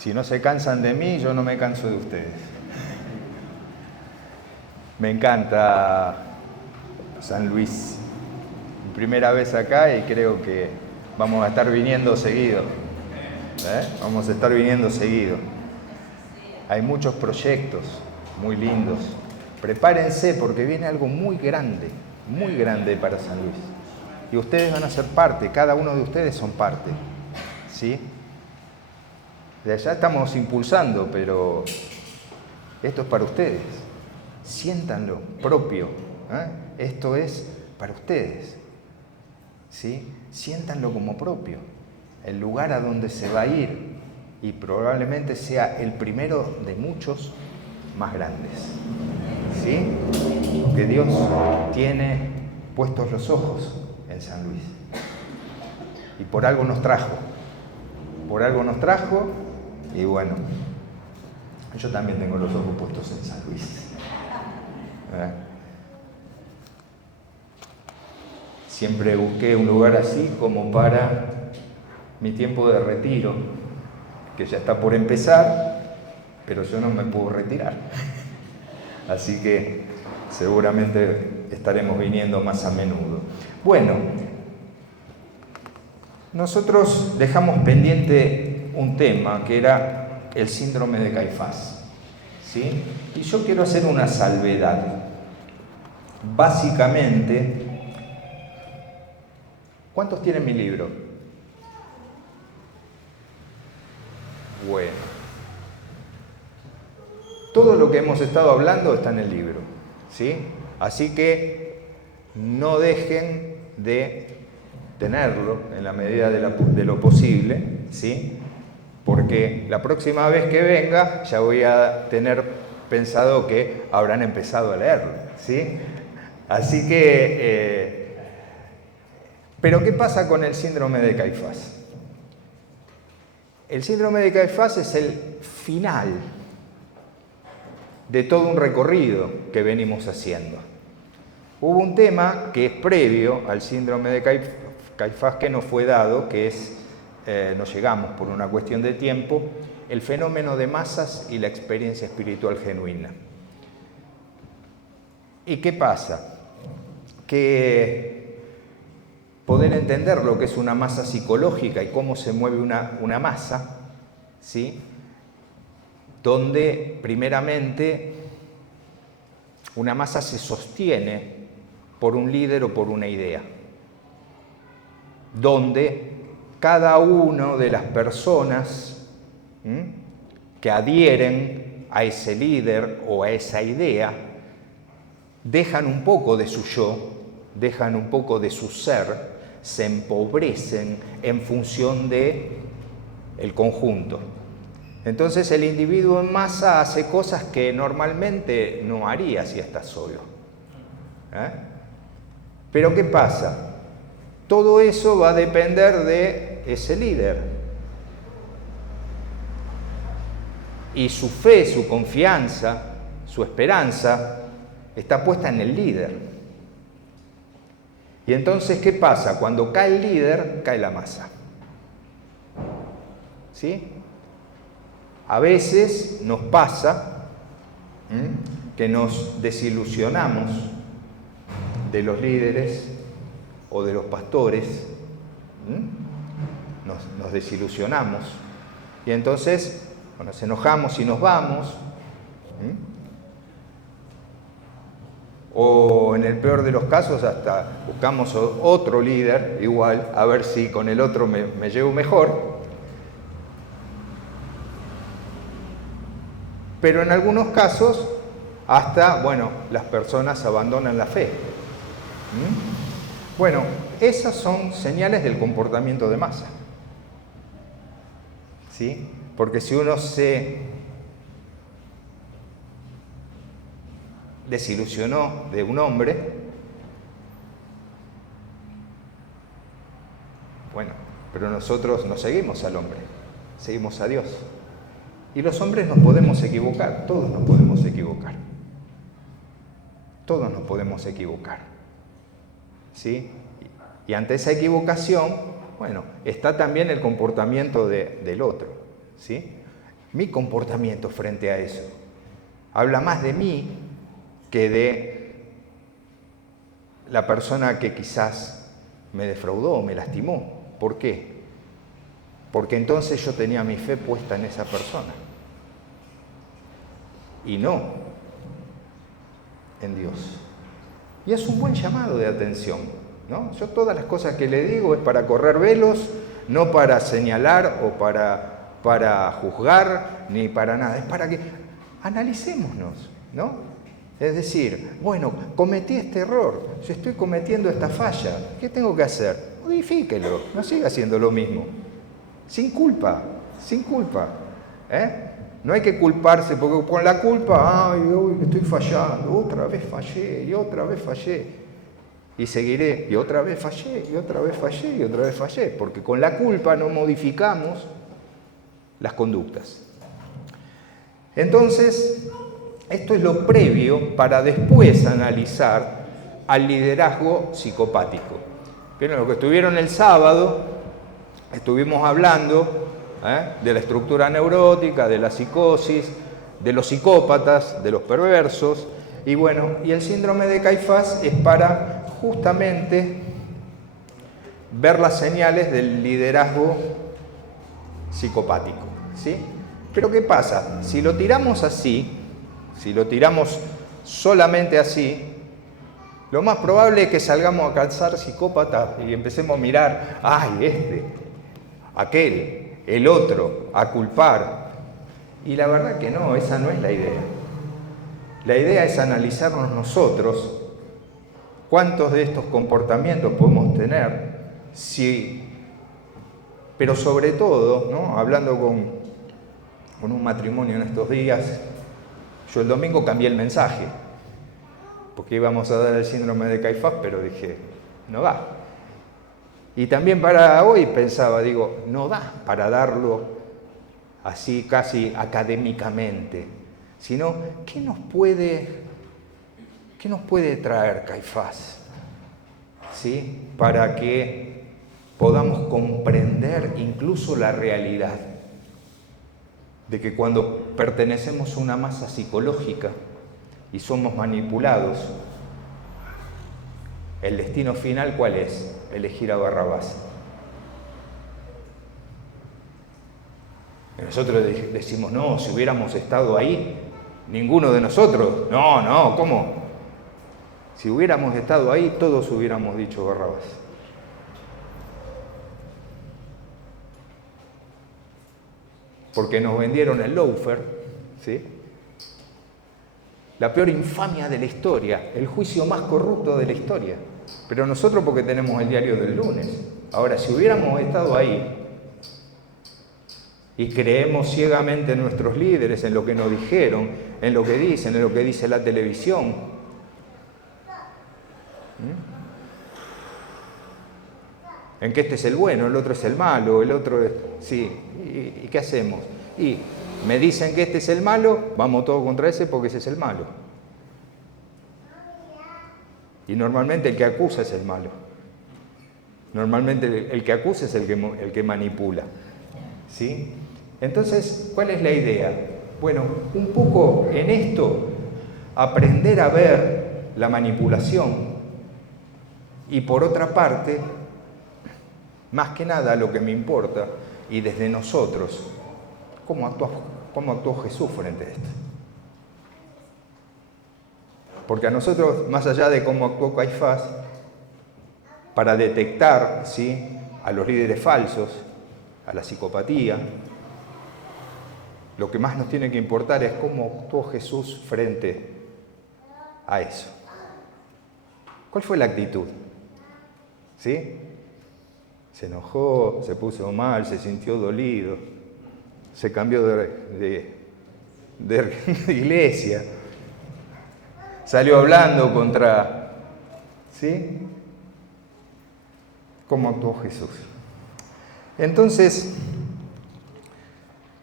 Si no se cansan de mí, yo no me canso de ustedes. Me encanta San Luis. Mi primera vez acá y creo que vamos a estar viniendo seguido. Vamos a estar viniendo seguido. Hay muchos proyectos muy lindos. Prepárense porque viene algo muy grande para San Luis. Y ustedes van a ser parte, cada uno de ustedes son parte. ¿Sí? De allá estamos impulsando, pero esto es para ustedes. Siéntanlo propio. Esto es para ustedes. ¿Sí? Siéntanlo como propio. El lugar a donde se va a ir y probablemente sea el primero de muchos más grandes. ¿Sí? Porque Dios tiene puestos los ojos en San Luis. Y por algo nos trajo. Por algo nos trajo y bueno, yo también tengo los ojos puestos en San Luis. Siempre busqué un lugar así como para mi tiempo de retiro, que ya está por empezar, pero yo no me puedo retirar. Así que seguramente estaremos viniendo más a menudo. Bueno, nosotros dejamos pendiente un tema que era el síndrome de Caifás, ¿sí? Y yo quiero hacer una salvedad. Básicamente, ¿cuántos tienen mi libro? Bueno, todo lo que hemos estado hablando está en el libro, ¿sí? Así que no dejen de tenerlo en la medida de lo posible, ¿sí? Porque la próxima vez que venga ya voy a tener pensado que habrán empezado a leerlo, ¿sí? Así que, pero ¿qué pasa con el síndrome de Caifás? El síndrome de Caifás es el final de todo un recorrido que venimos haciendo. Hubo un tema que es previo al síndrome de Caifás que nos fue dado, que es, no llegamos por una cuestión de tiempo, el fenómeno de masas y la experiencia espiritual genuina. ¿Y qué pasa? Que poder entender lo que es una masa psicológica y cómo se mueve una masa, ¿sí? Donde primeramente una masa se sostiene por un líder o por una idea, donde cada una de las personas que adhieren a ese líder o a esa idea dejan un poco de su yo, dejan un poco de su ser, se empobrecen en función de el conjunto. Entonces el individuo en masa hace cosas que normalmente no haría si está solo. Pero ¿qué pasa? Todo eso va a depender de ese líder. Y su fe, su confianza, su esperanza está puesta en el líder. Y entonces, ¿qué pasa? Cuando cae el líder, cae la masa. ¿Sí? A veces nos pasa que nos desilusionamos de los líderes o de los pastores, nos desilusionamos y entonces nos enojamos y nos vamos, o en el peor de los casos hasta buscamos otro líder igual, a ver si con el otro me llevo mejor. Pero en algunos casos hasta, las personas abandonan la fe. Bueno, esas son señales del comportamiento de masa. ¿Sí? Porque si uno se desilusionó de un hombre, pero nosotros no seguimos al hombre, seguimos a Dios. Y los hombres nos podemos equivocar, todos nos podemos equivocar. Todos nos podemos equivocar. ¿Sí? Y ante esa equivocación, está también el comportamiento del otro. ¿Sí? mi comportamiento frente a eso. Habla más de mí que de la persona que quizás me defraudó o me lastimó. ¿Por qué? Porque entonces yo tenía mi fe puesta en esa persona y no en Dios. Y es un buen llamado de atención, ¿no? Yo todas las cosas que le digo es para correr velos, no para señalar o para juzgar, ni para nada. Es para que analicémonos, ¿no? Es decir, bueno, cometí este error, yo estoy cometiendo esta falla, ¿qué tengo que hacer? Modifíquelo, no siga haciendo lo mismo. Sin culpa, sin culpa. No hay que culparse, porque con la culpa, ay, hoy estoy fallando, otra vez fallé, y otra vez fallé. Y seguiré, y otra vez fallé, y otra vez fallé, y otra vez fallé. Porque con la culpa no modificamos las conductas. Entonces, esto es lo previo para después analizar al liderazgo psicopático. Pero lo que estuvieron el sábado, estuvimos hablando de la estructura neurótica, de la psicosis, de los psicópatas, de los perversos, y bueno, y el síndrome de Caifás es para justamente ver las señales del liderazgo psicopático, ¿sí? Pero ¿qué pasa? Si lo tiramos así, si lo tiramos solamente así, lo más probable es que salgamos a calzar psicópatas y empecemos a mirar, ay, aquel, el otro, a culpar. Y la verdad que no, esa no es la idea. La idea es analizarnos nosotros cuántos de estos comportamientos podemos tener, pero sobre todo, ¿no? Hablando con un matrimonio en estos días, yo el domingo cambié el mensaje, porque íbamos a dar el síndrome de Caifás, pero dije, no va. Y también para hoy pensaba, digo, no da para darlo así casi académicamente, sino ¿qué nos puede traer Caifás? ¿Sí? Para que podamos comprender incluso la realidad de que cuando pertenecemos a una masa psicológica y somos manipulados, el destino final, ¿cuál es? Elegir a Barrabás. Y nosotros decimos, no, si hubiéramos estado ahí, ninguno de nosotros, no, ¿cómo? Si hubiéramos estado ahí, todos hubiéramos dicho Barrabás. Porque nos vendieron el lawfare, ¿sí? La peor infamia de la historia, el juicio más corrupto de la historia. Pero nosotros porque tenemos el diario del lunes. Ahora, si hubiéramos estado ahí y creemos ciegamente en nuestros líderes, en lo que nos dijeron, en lo que dicen, en lo que dice la televisión, en que este es el bueno, el otro es el malo, el otro es... Sí, ¿y qué hacemos? Y me dicen que este es el malo, vamos todos contra ese porque ese es el malo. Y normalmente el que acusa es el malo. Normalmente el que acusa es el que manipula. ¿Sí? Entonces, ¿cuál es la idea? Bueno, un poco en esto, aprender a ver la manipulación. Y por otra parte, más que nada lo que me importa, y desde nosotros, ¿cómo actuó Jesús frente a esto? Porque a nosotros, más allá de cómo actuó Caifás, para detectar, ¿sí?, a los líderes falsos, a la psicopatía, lo que más nos tiene que importar es cómo actuó Jesús frente a eso. ¿Cuál fue la actitud? ¿Sí? Se enojó, se puso mal, se sintió dolido, se cambió de iglesia, salió hablando contra... ¿Sí? ¿Cómo actuó Jesús? Entonces,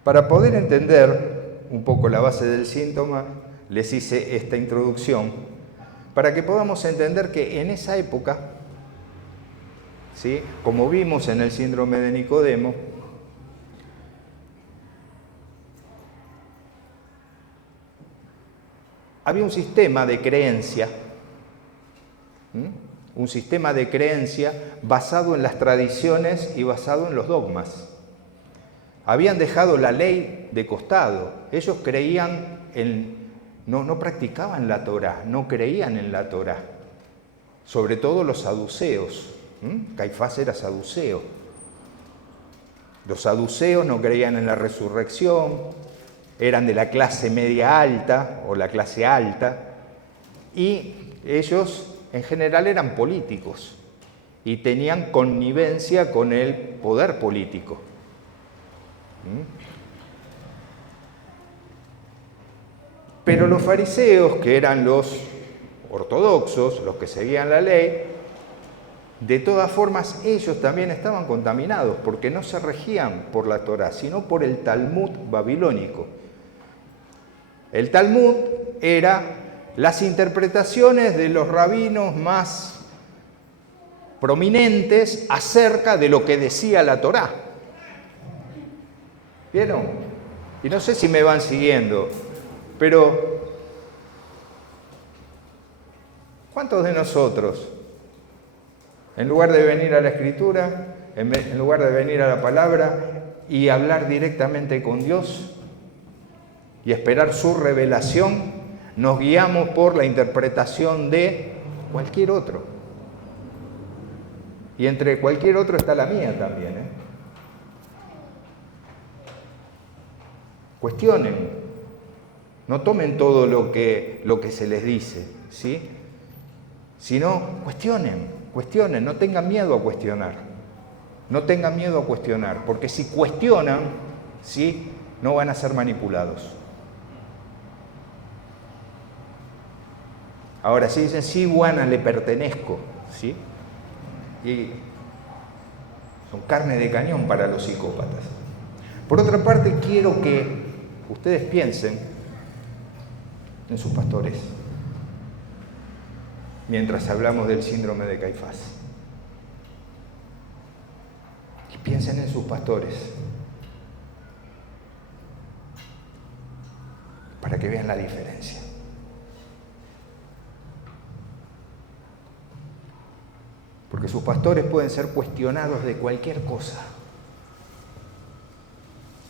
para poder entender un poco la base del síntoma, les hice esta introducción, para que podamos entender que en esa época, ¿sí?, como vimos en el síndrome de Nicodemo, había un sistema de creencia, un sistema de creencia basado en las tradiciones y basado en los dogmas. Habían dejado la ley de costado. Ellos creían no practicaban la Torá, no creían en la Torá. Sobre todo los saduceos. Caifás era saduceo. Los saduceos no creían en la resurrección, eran de la clase media alta o la clase alta, y ellos en general eran políticos y tenían connivencia con el poder político. Pero los fariseos, que eran los ortodoxos, los que seguían la ley, de todas formas ellos también estaban contaminados, porque no se regían por la Torá, sino por el Talmud babilónico. El Talmud era las interpretaciones de los rabinos más prominentes acerca de lo que decía la Torá. ¿Vieron? Y no sé si me van siguiendo, pero ¿cuántos de nosotros, en lugar de venir a la Escritura, en lugar de venir a la palabra y hablar directamente con Dios y esperar su revelación, nos guiamos por la interpretación de cualquier otro? Y entre cualquier otro está la mía también, Cuestionen, no tomen todo lo que se les dice, ¿sí? Sino cuestionen, no tengan miedo a cuestionar. No tengan miedo a cuestionar, porque si cuestionan, ¿sí?, no van a ser manipulados. Ahora, si dicen, sí, Juana, le pertenezco, ¿sí? Y son carne de cañón para los psicópatas. Por otra parte, quiero que ustedes piensen en sus pastores mientras hablamos del síndrome de Caifás. Y piensen en sus pastores para que vean la diferencia. Porque sus pastores pueden ser cuestionados de cualquier cosa.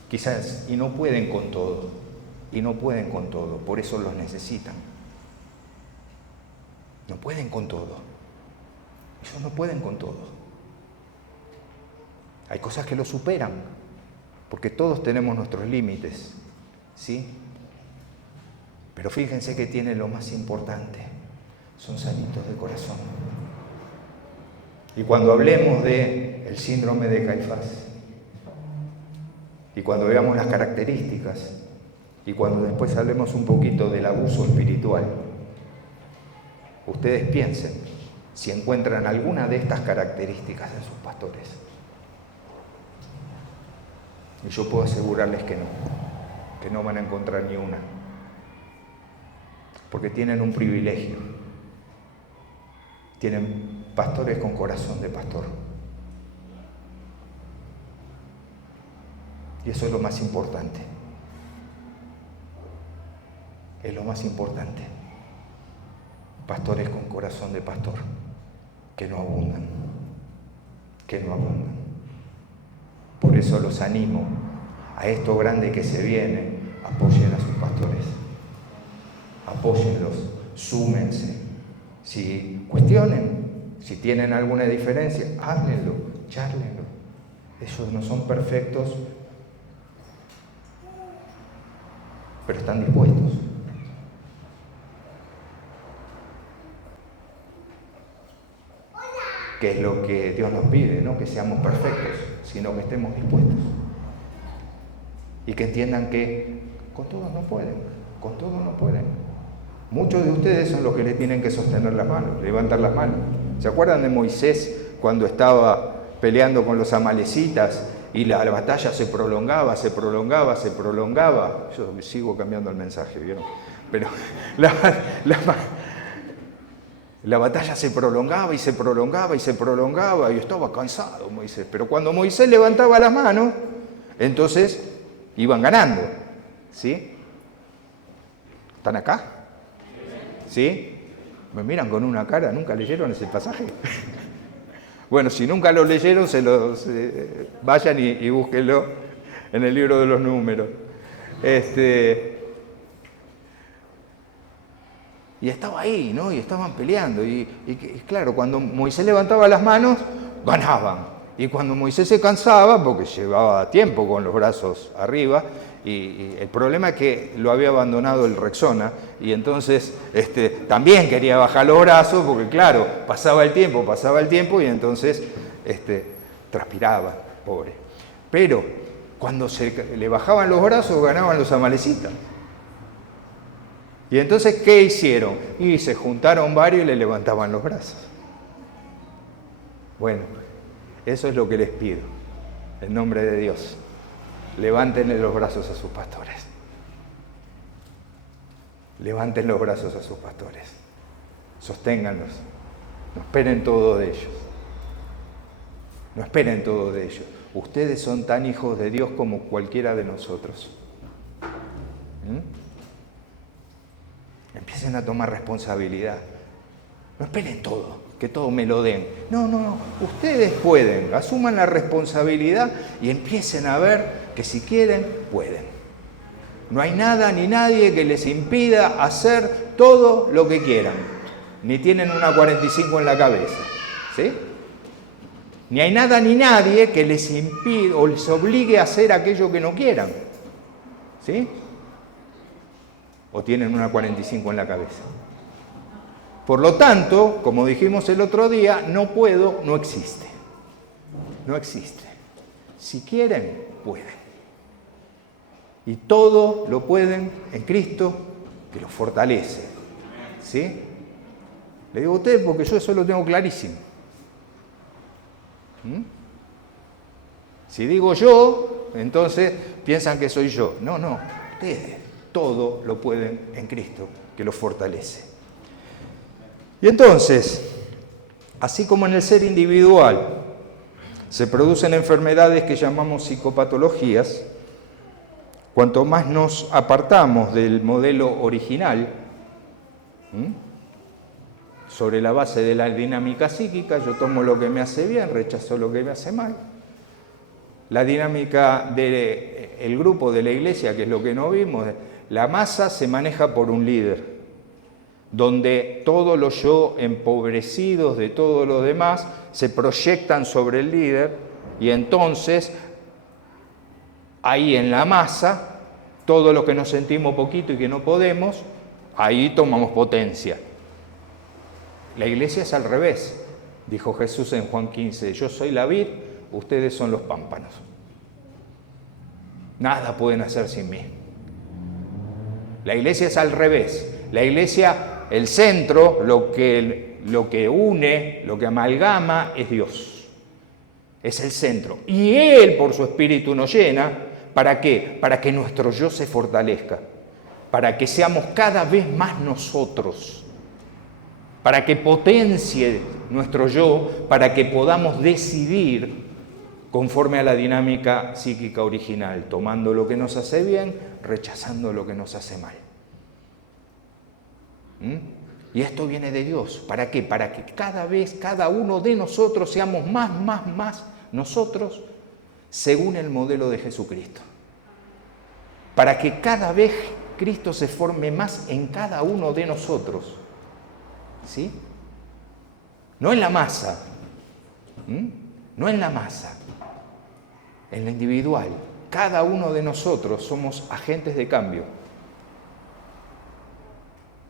Quizás, y no pueden con todo. Por eso los necesitan. No pueden con todo. Ellos no pueden con todo. Hay cosas que lo superan, porque todos tenemos nuestros límites, ¿sí? Pero fíjense que tienen lo más importante, son sanitos de corazón. Y cuando hablemos del síndrome de Caifás, y cuando veamos las características, y cuando después hablemos un poquito del abuso espiritual, ustedes piensen si encuentran alguna de estas características en sus pastores. Y yo puedo asegurarles que no van a encontrar ni una. Porque tienen un privilegio. Tienen pastores con corazón de pastor. Y eso es lo más importante. Es lo más importante. Pastores con corazón de pastor, que no abundan. Por eso los animo a esto grande que se viene, apoyen a sus pastores. Apóyenlos, súmense. Si cuestionen, si tienen alguna diferencia, háblenlo, chárlenlo. Ellos no son perfectos, pero están dispuestos. Que es lo que Dios nos pide, no que seamos perfectos, sino que estemos dispuestos. Y que entiendan que con todo no pueden. Muchos de ustedes son los que le tienen que sostener las manos, levantar las manos. ¿Se acuerdan de Moisés cuando estaba peleando con los amalecitas y la batalla se prolongaba? Yo sigo cambiando el mensaje, ¿vieron? Pero la batalla se prolongaba y estaba cansado Moisés. Pero cuando Moisés levantaba las manos, entonces iban ganando, ¿sí? ¿Están acá? ¿Sí? Me miran con una cara, ¿nunca leyeron ese pasaje? Bueno, si nunca lo leyeron, vayan y búsquenlo en el libro de los Números. Y estaba ahí, ¿no? Y estaban peleando. Y claro, cuando Moisés levantaba las manos, ganaban. Y cuando Moisés se cansaba, porque llevaba tiempo con los brazos arriba, y el problema es que lo había abandonado el Rexona, y entonces también quería bajar los brazos, porque claro, pasaba el tiempo, y entonces transpiraba, pobre. Pero cuando le bajaban los brazos, ganaban los amalecitas. Y entonces, ¿qué hicieron? Y se juntaron varios y le levantaban los brazos. Bueno, eso es lo que les pido, en nombre de Dios. Levántenle los brazos a sus pastores. Levanten los brazos a sus pastores. Sosténganlos. No esperen todo de ellos. No esperen todo de ellos. Ustedes son tan hijos de Dios como cualquiera de nosotros. Empiecen a tomar responsabilidad. No esperen todo, que todo me lo den. No, ustedes pueden, asuman la responsabilidad y empiecen a ver que si quieren, pueden. No hay nada ni nadie que les impida hacer todo lo que quieran. Ni tienen una 45 en la cabeza, ¿sí? Ni hay nada ni nadie que les impida o les obligue a hacer aquello que no quieran, ¿sí? O tienen una 45 en la cabeza. Por lo tanto, como dijimos el otro día, no puedo, no existe. No existe. Si quieren, pueden. Y todo lo pueden en Cristo que los fortalece. ¿Sí? Le digo a ustedes porque yo eso lo tengo clarísimo. Si digo yo, entonces piensan que soy yo. No, ustedes. Todo lo pueden en Cristo, que los fortalece. Y entonces, así como en el ser individual se producen enfermedades que llamamos psicopatologías, cuanto más nos apartamos del modelo original, sobre la base de la dinámica psíquica, yo tomo lo que me hace bien, rechazo lo que me hace mal. La dinámica del grupo de la iglesia, que es lo que no vimos, la masa se maneja por un líder, donde todos los yo empobrecidos de todos los demás se proyectan sobre el líder y entonces ahí en la masa, todo lo que nos sentimos poquito y que no podemos, ahí tomamos potencia. La iglesia es al revés, dijo Jesús en Juan 15, yo soy la vid, ustedes son los pámpanos. Nada pueden hacer sin mí. La iglesia es al revés. La iglesia, el centro, lo que une, lo que amalgama es Dios. Es el centro. Y Él, por su Espíritu, nos llena. ¿Para qué? Para que nuestro yo se fortalezca. Para que seamos cada vez más nosotros. Para que potencie nuestro yo, para que podamos decidir conforme a la dinámica psíquica original, tomando lo que nos hace bien, rechazando lo que nos hace mal. Y esto viene de Dios. ¿Para qué? Para que cada vez, cada uno de nosotros seamos más nosotros según el modelo de Jesucristo. Para que cada vez Cristo se forme más en cada uno de nosotros. ¿Sí? No en la masa. No en la masa. En lo individual. Cada uno de nosotros somos agentes de cambio.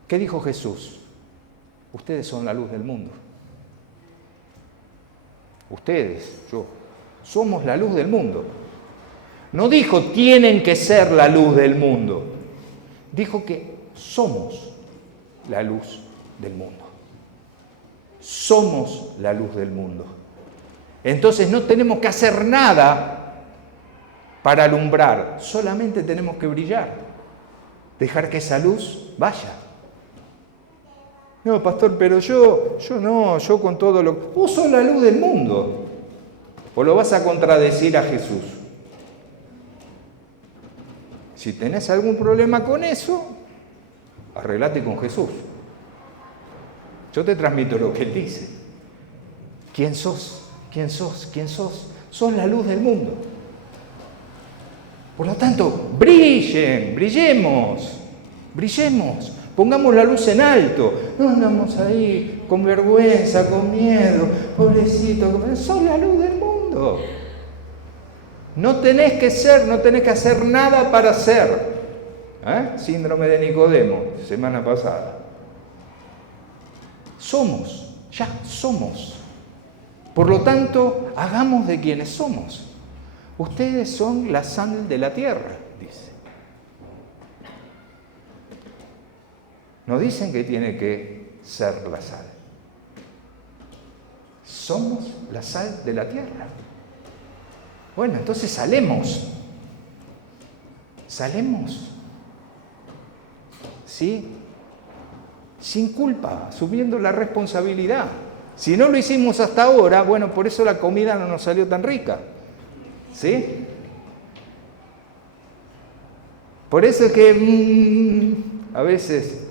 ¿Qué dijo Jesús? Ustedes son la luz del mundo. Ustedes, yo, somos la luz del mundo. No dijo tienen que ser la luz del mundo. Dijo que somos la luz del mundo. Somos la luz del mundo. Entonces no tenemos que hacer nada para alumbrar, solamente tenemos que brillar, dejar que esa luz vaya. No, pastor, pero yo con todo lo... Vos sos la luz del mundo. ¿O lo vas a contradecir a Jesús? Si tenés algún problema con eso, arreglate con Jesús. Yo te transmito lo que Él dice. ¿Quién sos? ¿Quién sos? ¿Quién sos? Sos la luz del mundo. Por lo tanto, brillemos, pongamos la luz en alto. No andamos ahí con vergüenza, con miedo, pobrecito. Sos la luz del mundo. No tenés que hacer nada para ser. Síndrome de Nicodemo, semana pasada. Ya somos. Por lo tanto, hagamos de quienes somos. Ustedes son la sal de la tierra, dice. No dicen que tiene que ser la sal. Somos la sal de la tierra. Bueno, entonces salemos. ¿Sí? Sin culpa, asumiendo la responsabilidad. Si no lo hicimos hasta ahora, bueno, por eso la comida no nos salió tan rica. ¿Sí? Por eso es que a veces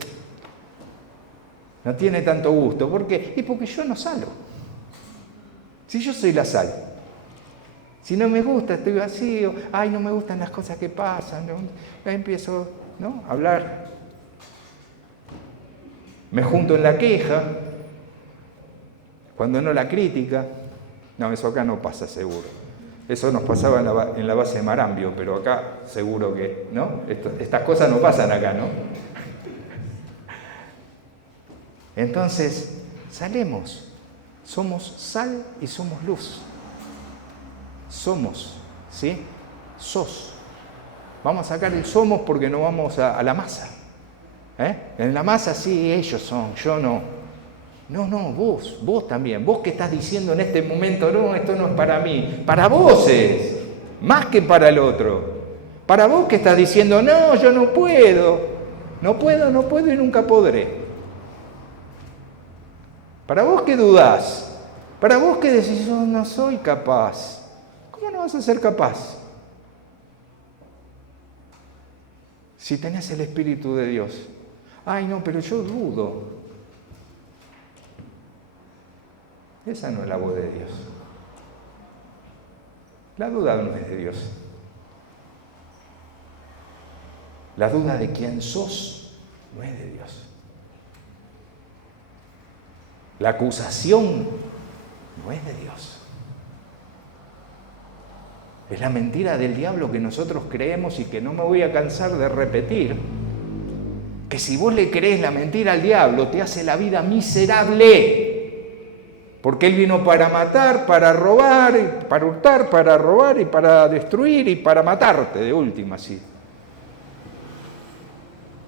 no tiene tanto gusto. ¿Por qué? Y porque yo no salo. Si yo soy la sal. Si no me gusta, estoy vacío. Ay, no me gustan las cosas que pasan. ¿No? Ahí empiezo, ¿no?, a hablar. Me junto en la queja. Cuando no la crítica. No, eso acá no pasa seguro. Eso nos pasaba en la base de Marambio, pero acá seguro que, ¿no? Estas cosas no pasan acá, ¿no? Entonces, salemos. Somos sal y somos luz. Somos, ¿sí? Sos. Vamos a sacar el somos porque no vamos a la masa. En la masa sí, ellos son, yo no. No, vos también. Vos que estás diciendo en este momento, no, esto no es para mí. Para vos es, más que para el otro. Para vos que estás diciendo, no, yo no puedo. No puedo y nunca podré. Para vos que dudás. Para vos que decís, yo no soy capaz. ¿Cómo no vas a ser capaz? Si tenés el Espíritu de Dios. Ay, no, pero yo dudo. Esa no es la voz de Dios. La duda no es de Dios. La duda de quién sos no es de Dios. La acusación no es de Dios. Es la mentira del diablo que nosotros creemos y que no me voy a cansar de repetir. Que si vos le crees la mentira al diablo, te hace la vida miserable. Porque Él vino para matar, para robar, para hurtar, para robar y para destruir y para matarte, de última, sí.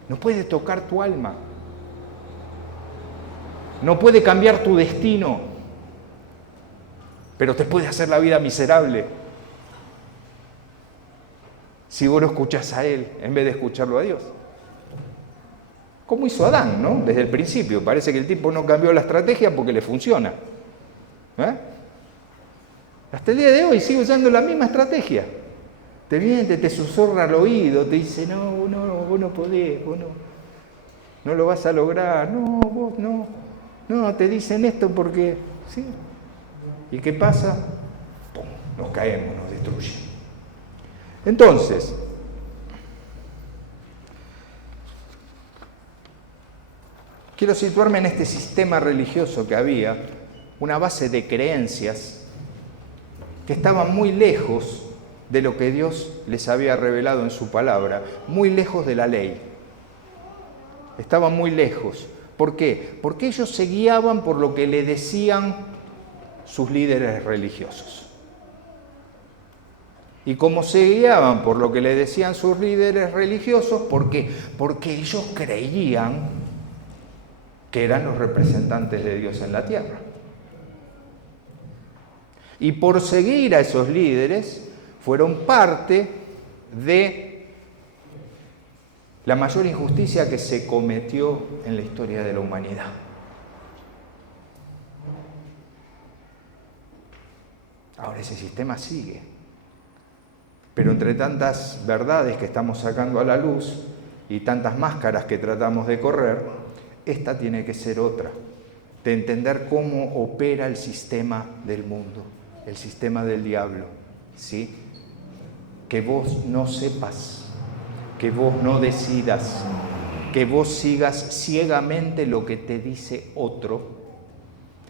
No puede tocar tu alma. No puede cambiar tu destino. Pero te puede hacer la vida miserable. Si vos lo escuchás a Él en vez de escucharlo a Dios. Como hizo Adán, ¿no? Desde el principio. Parece que el tipo no cambió la estrategia porque le funciona. Hasta el día de hoy sigue usando la misma estrategia. Te miente, te susurra al oído, te dice, no, vos no podés, vos no lo vas a lograr, no, vos no, te dicen esto porque, ¿sí? ¿Y qué pasa? ¡Pum! Nos caemos, nos destruyen. Entonces, quiero situarme en este sistema religioso que había, una base de creencias que estaban muy lejos de lo que Dios les había revelado en su palabra, muy lejos de la ley. Estaban muy lejos. ¿Por qué? Porque ellos se guiaban por lo que le decían sus líderes religiosos. Y como se guiaban por lo que le decían sus líderes religiosos, ¿por qué? Porque ellos creían que eran los representantes de Dios en la tierra. Y por seguir a esos líderes, fueron parte de la mayor injusticia que se cometió en la historia de la humanidad. Ahora ese sistema sigue. Pero entre tantas verdades que estamos sacando a la luz y tantas máscaras que tratamos de correr, esta tiene que ser otra. de entender cómo opera el sistema del mundo, el sistema del diablo, ¿sí? Que vos no sepas, que vos no decidas, que vos sigas ciegamente lo que te dice otro,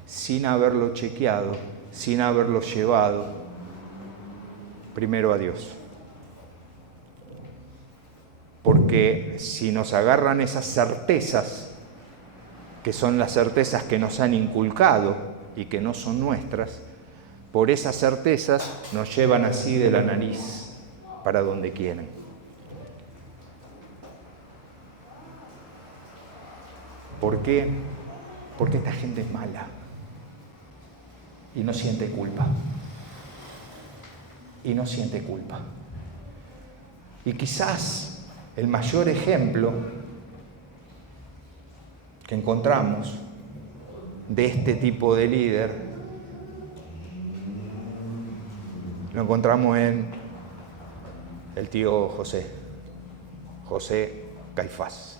sin haberlo chequeado, sin haberlo llevado primero a Dios. Porque si nos agarran esas certezas, que son las certezas que nos han inculcado y que no son nuestras, por esas certezas nos llevan así de la nariz para donde quieren. ¿Por qué? Porque esta gente es mala y no siente culpa. Y no siente culpa. Y quizás el mayor ejemplo que encontramos de este tipo de líder lo encontramos en el tío José Caifás.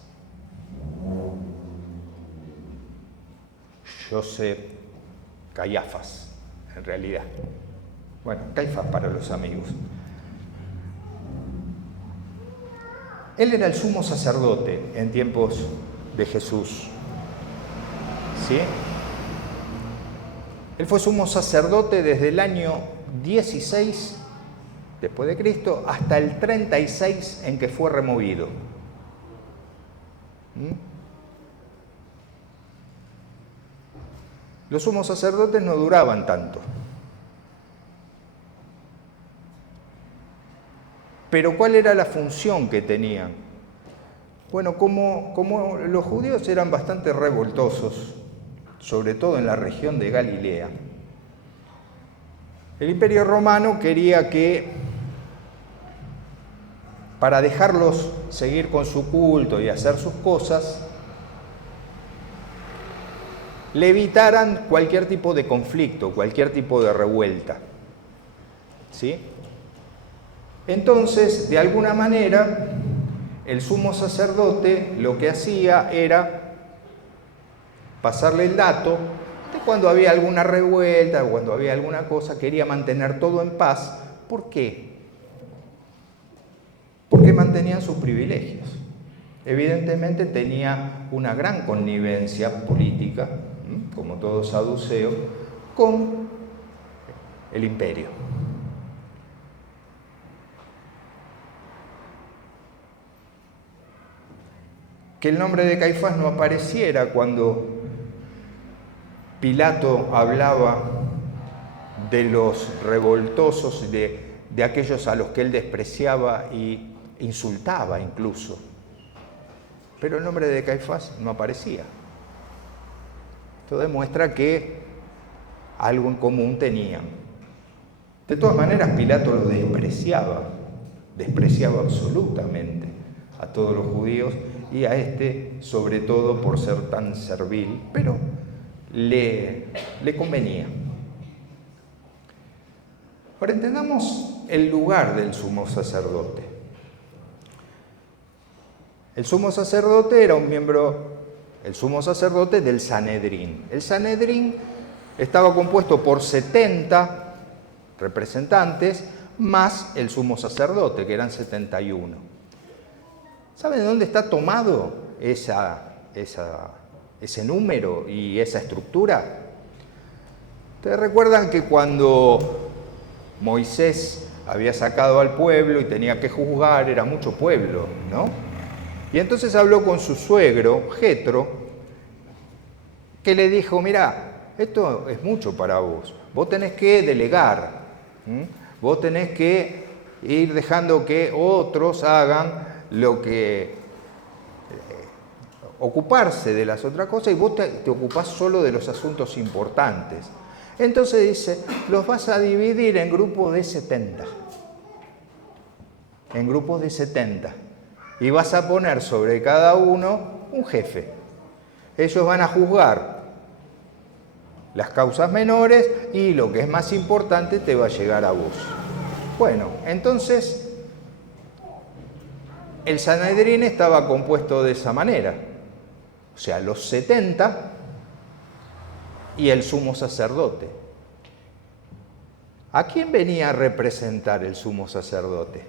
José Caifás, en realidad. Bueno, Caifás para los amigos. Él era el sumo sacerdote en tiempos de Jesús. ¿Sí? Él fue sumo sacerdote desde el año 16 después de Cristo hasta el 36 en que fue removido. Los sumos sacerdotes no duraban tanto. Pero ¿cuál era la función que tenían? Bueno, como los judíos eran bastante revoltosos, sobre todo en la región de Galilea, el Imperio Romano quería que, para dejarlos seguir con su culto y hacer sus cosas, le evitaran cualquier tipo de conflicto, cualquier tipo de revuelta. ¿Sí? Entonces, de alguna manera, el sumo sacerdote lo que hacía era pasarle el dato de cuando había alguna revuelta, cuando había alguna cosa, quería mantener todo en paz. ¿Por qué? Porque mantenían sus privilegios. Evidentemente tenía una gran connivencia política, como todo saduceo, con el imperio. Que el nombre de Caifás no apareciera cuando Pilato hablaba de los revoltosos, de aquellos a los que él despreciaba y insultaba incluso. Pero el nombre de Caifás no aparecía. Esto demuestra que algo en común tenían. De todas maneras, Pilato lo despreciaba absolutamente a todos los judíos y a este, sobre todo por ser tan servil, pero le convenía. Ahora entendamos el lugar del sumo sacerdote. El sumo sacerdote era el sumo sacerdote del Sanedrín. El Sanedrín estaba compuesto por 70 representantes más el sumo sacerdote, que eran 71. ¿Saben de dónde está tomado ese número y esa estructura? Ustedes recuerdan que cuando Moisés había sacado al pueblo y tenía que juzgar, era mucho pueblo, ¿no? Y entonces habló con su suegro, Jetro, que le dijo, mirá, esto es mucho para vos, vos tenés que delegar, vos tenés que ir dejando que otros hagan lo que ocuparse de las otras cosas y vos te ocupás solo de los asuntos importantes. Entonces dice, los vas a dividir en grupos de 70. En grupos de 70. Y vas a poner sobre cada uno un jefe. Ellos van a juzgar las causas menores y lo que es más importante te va a llegar a vos. Bueno, entonces el Sanedrín estaba compuesto de esa manera. O sea, los 70 y el sumo sacerdote. ¿A quién venía a representar el sumo sacerdote?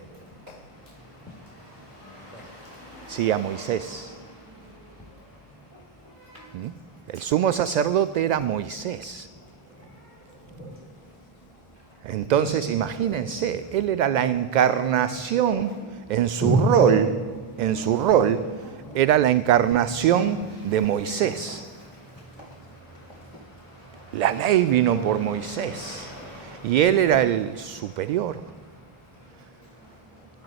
Sí, a Moisés. El sumo sacerdote era Moisés. Entonces, imagínense, él era la encarnación en su rol, era la encarnación de Moisés. La ley vino por Moisés y él era el superior.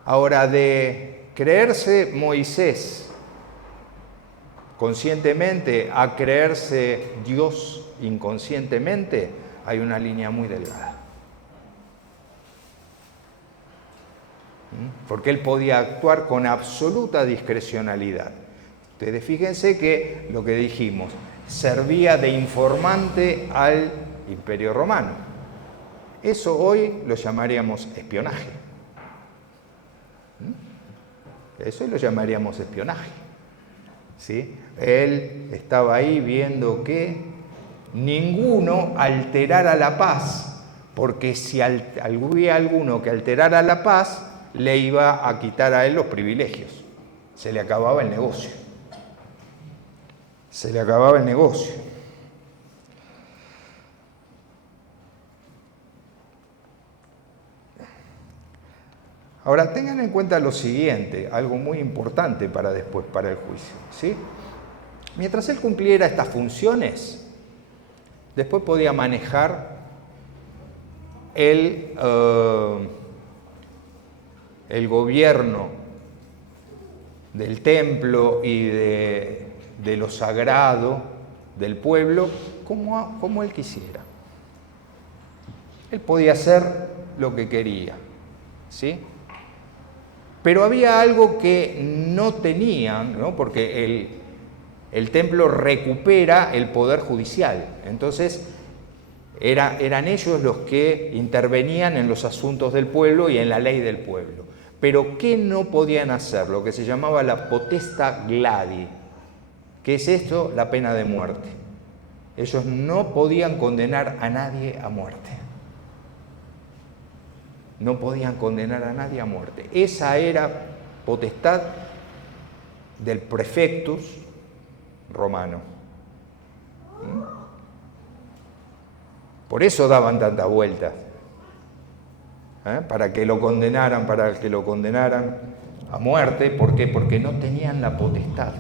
Ahora, de creerse Moisés conscientemente a creerse Dios inconscientemente, hay una línea muy delgada. Porque él podía actuar con absoluta discrecionalidad. Ustedes fíjense que lo que dijimos, servía de informante al Imperio Romano. Eso hoy lo llamaríamos espionaje. Eso lo llamaríamos espionaje. ¿Sí? Él estaba ahí viendo que ninguno alterara la paz, porque si había alguno que alterara la paz, le iba a quitar a él los privilegios. Se le acababa el negocio. Se le acababa el negocio. Ahora, tengan en cuenta lo siguiente, algo muy importante para después, para el juicio, ¿sí? Mientras él cumpliera estas funciones, después podía manejar el gobierno del templo y de lo sagrado del pueblo como él quisiera. Él podía hacer lo que quería, ¿sí? Pero había algo que no tenían, ¿no? Porque el templo recupera el poder judicial. Entonces, eran ellos los que intervenían en los asuntos del pueblo y en la ley del pueblo. Pero ¿qué no podían hacer? Lo que se llamaba la potesta gladi. ¿Qué es esto? La pena de muerte. Ellos no podían condenar a nadie a muerte. No podían condenar a nadie a muerte. Esa era potestad del prefectus romano. Por eso daban tanta vuelta. Para que lo condenaran a muerte. ¿Por qué? Porque no tenían la potestad.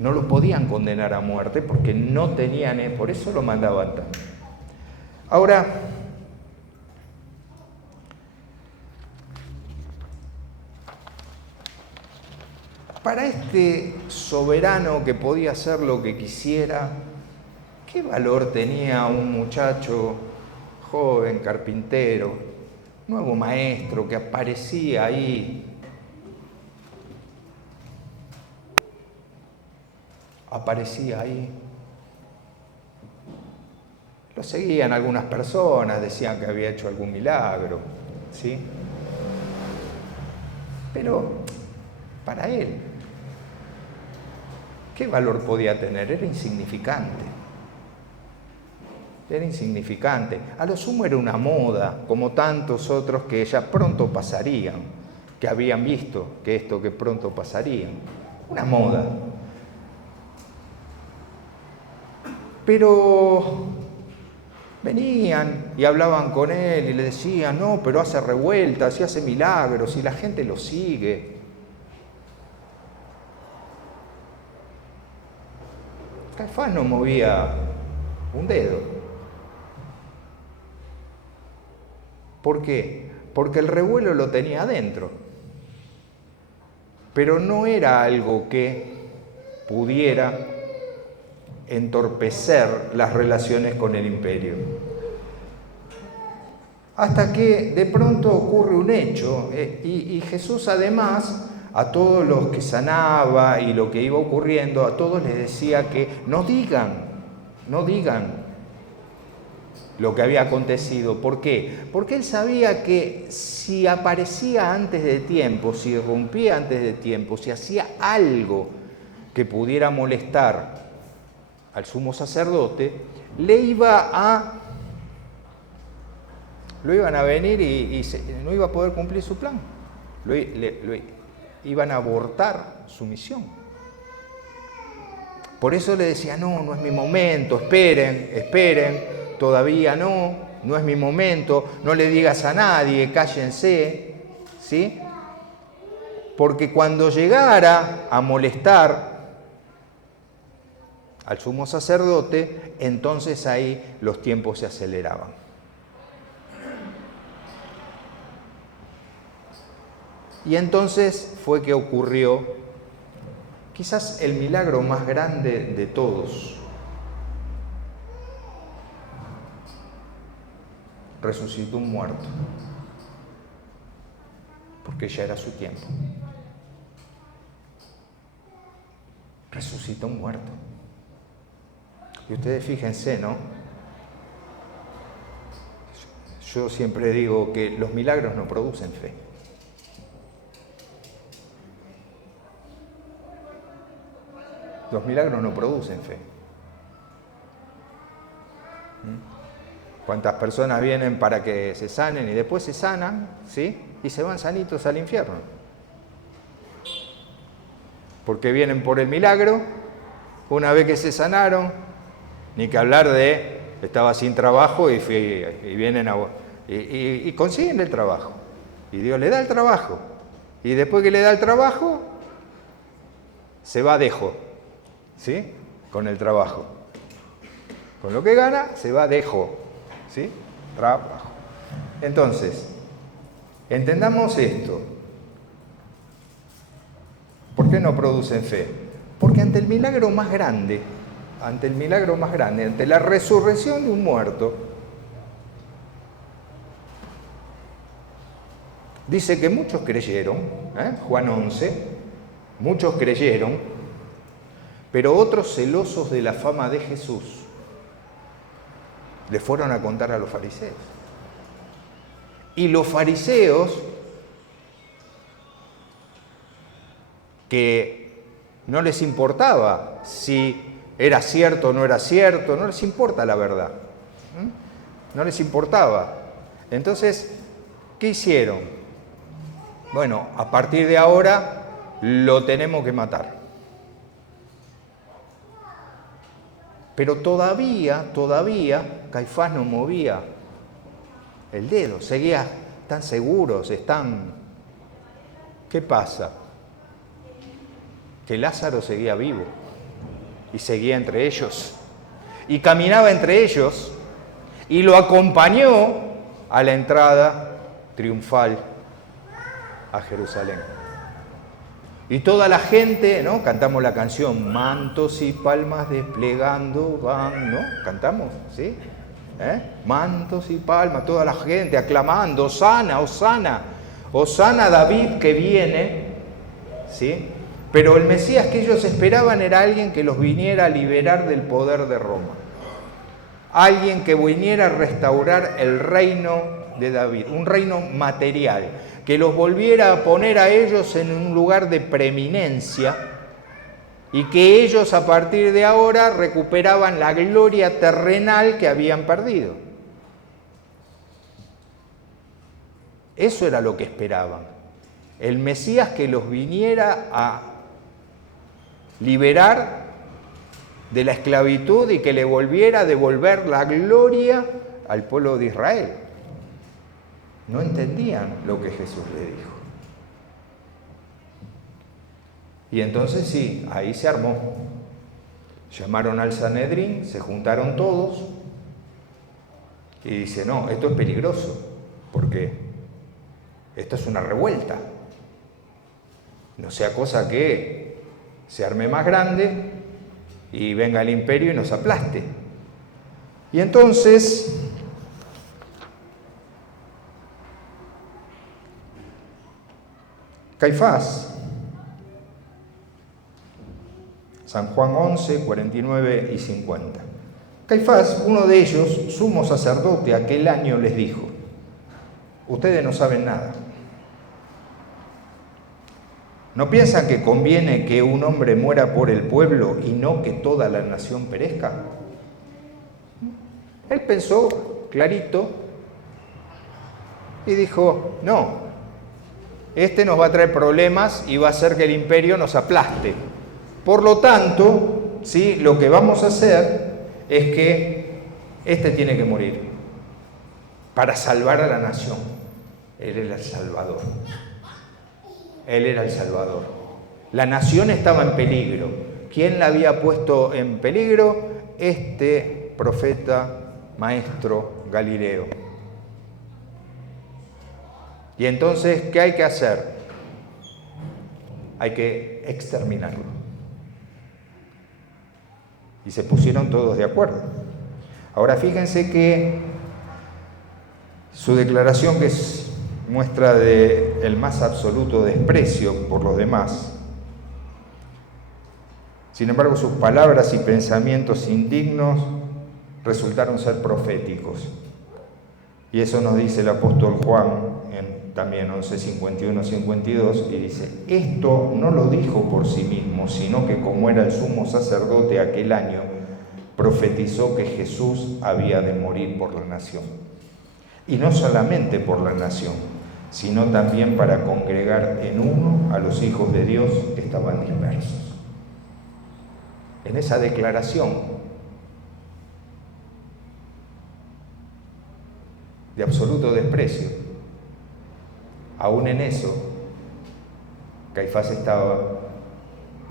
No lo podían condenar a muerte porque no tenían, por eso lo mandaban tanto. Ahora, para este soberano que podía hacer lo que quisiera, ¿qué valor tenía un muchacho joven, carpintero, nuevo maestro que aparecía ahí? Lo seguían algunas personas, decían que había hecho algún milagro, ¿sí? Pero para él, ¿qué valor podía tener? Era insignificante. Era insignificante. A lo sumo era una moda, como tantos otros que ya pronto pasarían, que habían visto que pronto pasarían. Una moda. Pero venían y hablaban con él y le decían, no, pero hace revueltas y hace milagros y la gente lo sigue. Caifás no movía un dedo. ¿Por qué? Porque el revuelo lo tenía adentro. Pero no era algo que pudiera entorpecer las relaciones con el imperio. Hasta que de pronto ocurre un hecho y Jesús además a todos los que sanaba y lo que iba ocurriendo, a todos les decía que no digan lo que había acontecido. ¿Por qué? Porque él sabía que si aparecía antes de tiempo, si irrumpía antes de tiempo, si hacía algo que pudiera molestar al sumo sacerdote, lo iban a venir y no iba a poder cumplir su plan. Iban a abortar su misión. Por eso le decía, no es mi momento, esperen, todavía no es mi momento, no le digas a nadie, cállense, ¿sí? Porque cuando llegara a molestar al sumo sacerdote, entonces ahí los tiempos se aceleraban. Y entonces fue que ocurrió quizás el milagro más grande de todos. Resucitó un muerto, porque ya era su tiempo. Resucitó un muerto. Y ustedes fíjense, ¿no? Yo siempre digo que los milagros no producen fe. Los milagros no producen fe. ¿Cuántas personas vienen para que se sanen y después se sanan, ¿sí? Y se van sanitos al infierno? Porque vienen por el milagro, una vez que se sanaron, ni que hablar de, estaba sin trabajo y vienen y consiguen el trabajo. Y Dios le da el trabajo. Y después que le da el trabajo, se va dejo, ¿sí? Con el trabajo. Con lo que gana, se va dejo, ¿sí? Trabajo. Entonces, entendamos esto. ¿Por qué no producen fe? Porque ante el milagro más grande, ante la resurrección de un muerto, dice que muchos creyeron, Juan 11, muchos creyeron, pero otros celosos de la fama de Jesús le fueron a contar a los fariseos. Y los fariseos, que no les importaba si era cierto o no era cierto, no les importa la verdad, no les importaba. Entonces, ¿qué hicieron? Bueno, a partir de ahora lo tenemos que matar. Pero todavía Caifás no movía el dedo, seguía tan seguros, ¿Qué pasa? Que Lázaro seguía vivo y seguía entre ellos y caminaba entre ellos y lo acompañó a la entrada triunfal a Jerusalén. Y toda la gente, ¿no? Cantamos la canción, mantos y palmas desplegando van, ¿no? Cantamos, ¿sí? Mantos y palmas, toda la gente aclamando, Hosana, Hosana, Hosana David que viene, ¿sí? Pero el Mesías que ellos esperaban era alguien que los viniera a liberar del poder de Roma. Alguien que viniera a restaurar el reino de David, un reino material, que los volviera a poner a ellos en un lugar de preeminencia y que ellos a partir de ahora recuperaban la gloria terrenal que habían perdido. Eso era lo que esperaban. El Mesías que los viniera a liberar de la esclavitud y que le volviera a devolver la gloria al pueblo de Israel. No entendían lo que Jesús le dijo. Y entonces sí, ahí se armó. Llamaron al Sanedrín, se juntaron todos y dice, no, esto es peligroso, porque esto es una revuelta. No sea cosa que se arme más grande y venga el imperio y nos aplaste. Y entonces Caifás, San Juan 11, 49 y 50. Caifás, uno de ellos, sumo sacerdote, aquel año les dijo, ustedes no saben nada. ¿No piensan que conviene que un hombre muera por el pueblo y no que toda la nación perezca? Él pensó clarito y dijo, no, este nos va a traer problemas y va a hacer que el imperio nos aplaste. Por lo tanto, ¿sí?, lo que vamos a hacer es que este tiene que morir para salvar a la nación. Él era el Salvador. Él era el Salvador. La nación estaba en peligro. ¿Quién la había puesto en peligro? Este profeta, maestro Galileo. Y entonces, ¿qué hay que hacer? Hay que exterminarlo. Y se pusieron todos de acuerdo. Ahora fíjense que su declaración, que es muestra de el más absoluto desprecio por los demás, sin embargo sus palabras y pensamientos indignos resultaron ser proféticos. Y eso nos dice el apóstol Juan en también 11:51-52, y dice, esto no lo dijo por sí mismo, sino que como era el sumo sacerdote aquel año, profetizó que Jesús había de morir por la nación. Y no solamente por la nación, sino también para congregar en uno a los hijos de Dios que estaban dispersos. En esa declaración de absoluto desprecio, aún en eso, Caifás estaba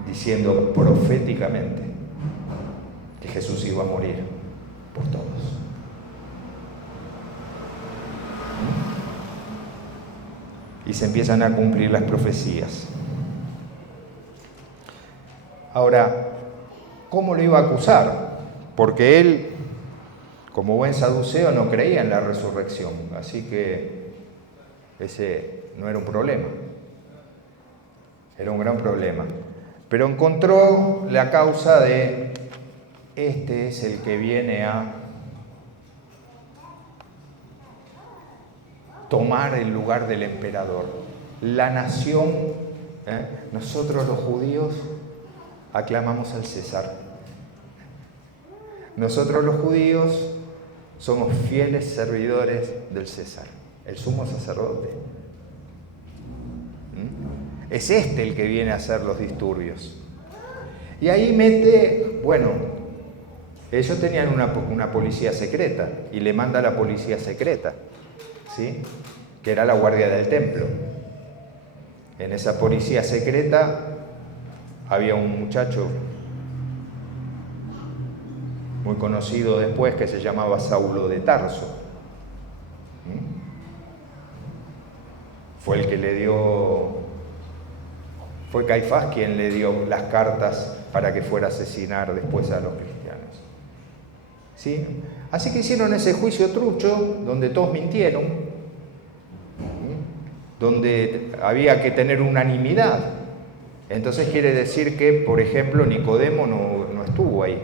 diciendo proféticamente que Jesús iba a morir por todos. Y se empiezan a cumplir las profecías. Ahora, ¿cómo lo iba a acusar? Porque él, como buen saduceo, no creía en la resurrección, así que ese no era un problema, era un gran problema. Pero encontró la causa de, este es el que viene a tomar el lugar del emperador. La nación, nosotros los judíos aclamamos al César. Nosotros los judíos somos fieles servidores del César, el sumo sacerdote. Es este el que viene a hacer los disturbios. Y ahí mete, bueno, ellos tenían una policía secreta y le manda a la policía secreta, ¿sí?, que era la guardia del templo. En esa policía secreta había un muchacho muy conocido después que se llamaba Saulo de Tarso. Fue el que le dio, fue Caifás quien le dio las cartas para que fuera a asesinar después a los cristianos. ¿Sí? Así que hicieron ese juicio trucho donde todos mintieron, donde había que tener unanimidad. Entonces quiere decir que, por ejemplo, Nicodemo no estuvo ahí,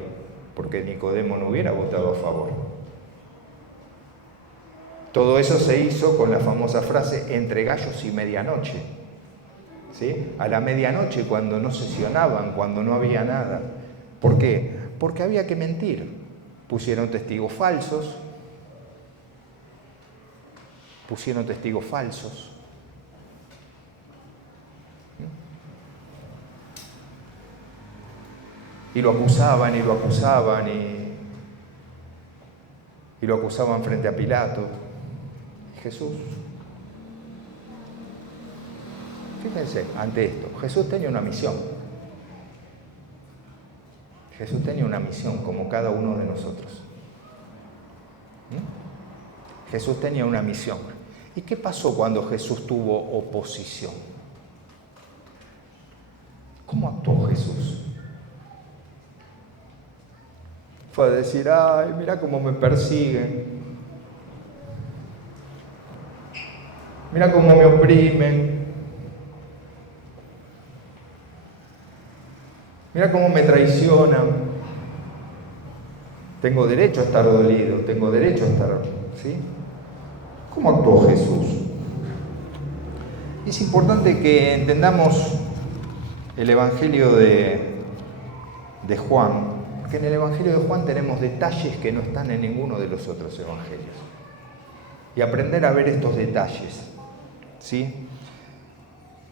porque Nicodemo no hubiera votado a favor. Todo eso se hizo con la famosa frase entre gallos y medianoche. ¿Sí? A la medianoche, cuando no sesionaban, cuando no había nada. ¿Por qué? Porque había que mentir. Pusieron testigos falsos. Y lo acusaban y lo acusaban frente a Pilato. Jesús, fíjense, ante esto, Jesús tenía una misión. Jesús tenía una misión como cada uno de nosotros. Jesús tenía una misión. ¿Y qué pasó cuando Jesús tuvo oposición? ¿Cómo actuó Jesús? Fue a decir, ay, mira cómo me persiguen, mira cómo me oprimen, mira cómo me traicionan. Tengo derecho a estar dolido, tengo derecho a estar, ¿sí? ¿Cómo actuó Jesús? Es importante que entendamos el Evangelio de Juan, porque en el Evangelio de Juan tenemos detalles que no están en ninguno de los otros evangelios. Y aprender a ver estos detalles, ¿sí?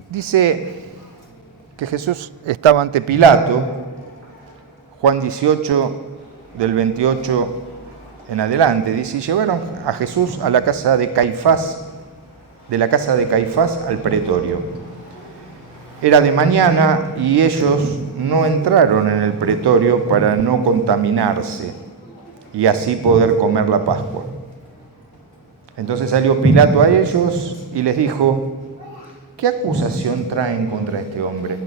Dice que Jesús estaba ante Pilato, Juan 18, del 28 en adelante, dice, y llevaron a Jesús a la casa de Caifás, de la casa de Caifás al pretorio. Era de mañana y ellos no entraron en el pretorio para no contaminarse y así poder comer la Pascua. Entonces salió Pilato a ellos y les dijo, ¿qué acusación traen contra este hombre?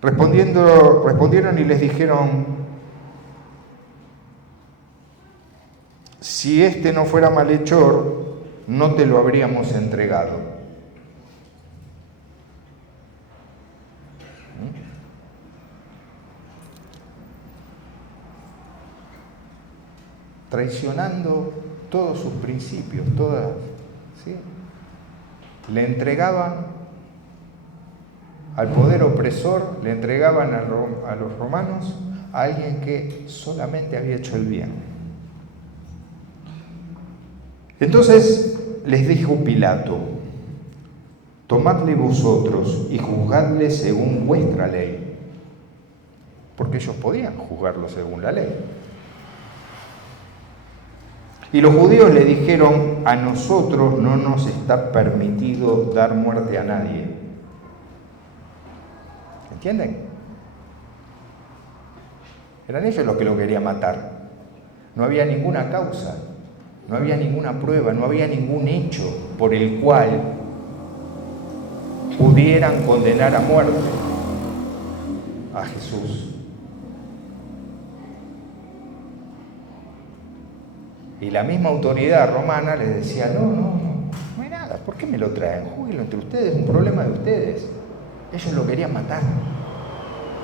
Respondieron y les dijeron, si este no fuera malhechor, no te lo habríamos entregado. Traicionando todos sus principios, todas, ¿sí? Le entregaban al poder opresor, le entregaban a los romanos a alguien que solamente había hecho el bien. Entonces les dijo Pilato, tomadle vosotros y juzgadle según vuestra ley, porque ellos podían juzgarlo según la ley. Y los judíos le dijeron, a nosotros no nos está permitido dar muerte a nadie. ¿Entienden? Eran ellos los que lo querían matar. No había ninguna causa, no había ninguna prueba, no había ningún hecho por el cual pudieran condenar a muerte a Jesús. Y la misma autoridad romana les decía, no hay nada, ¿por qué me lo traen? Júguenlo entre ustedes, es un problema de ustedes. Ellos lo querían matar.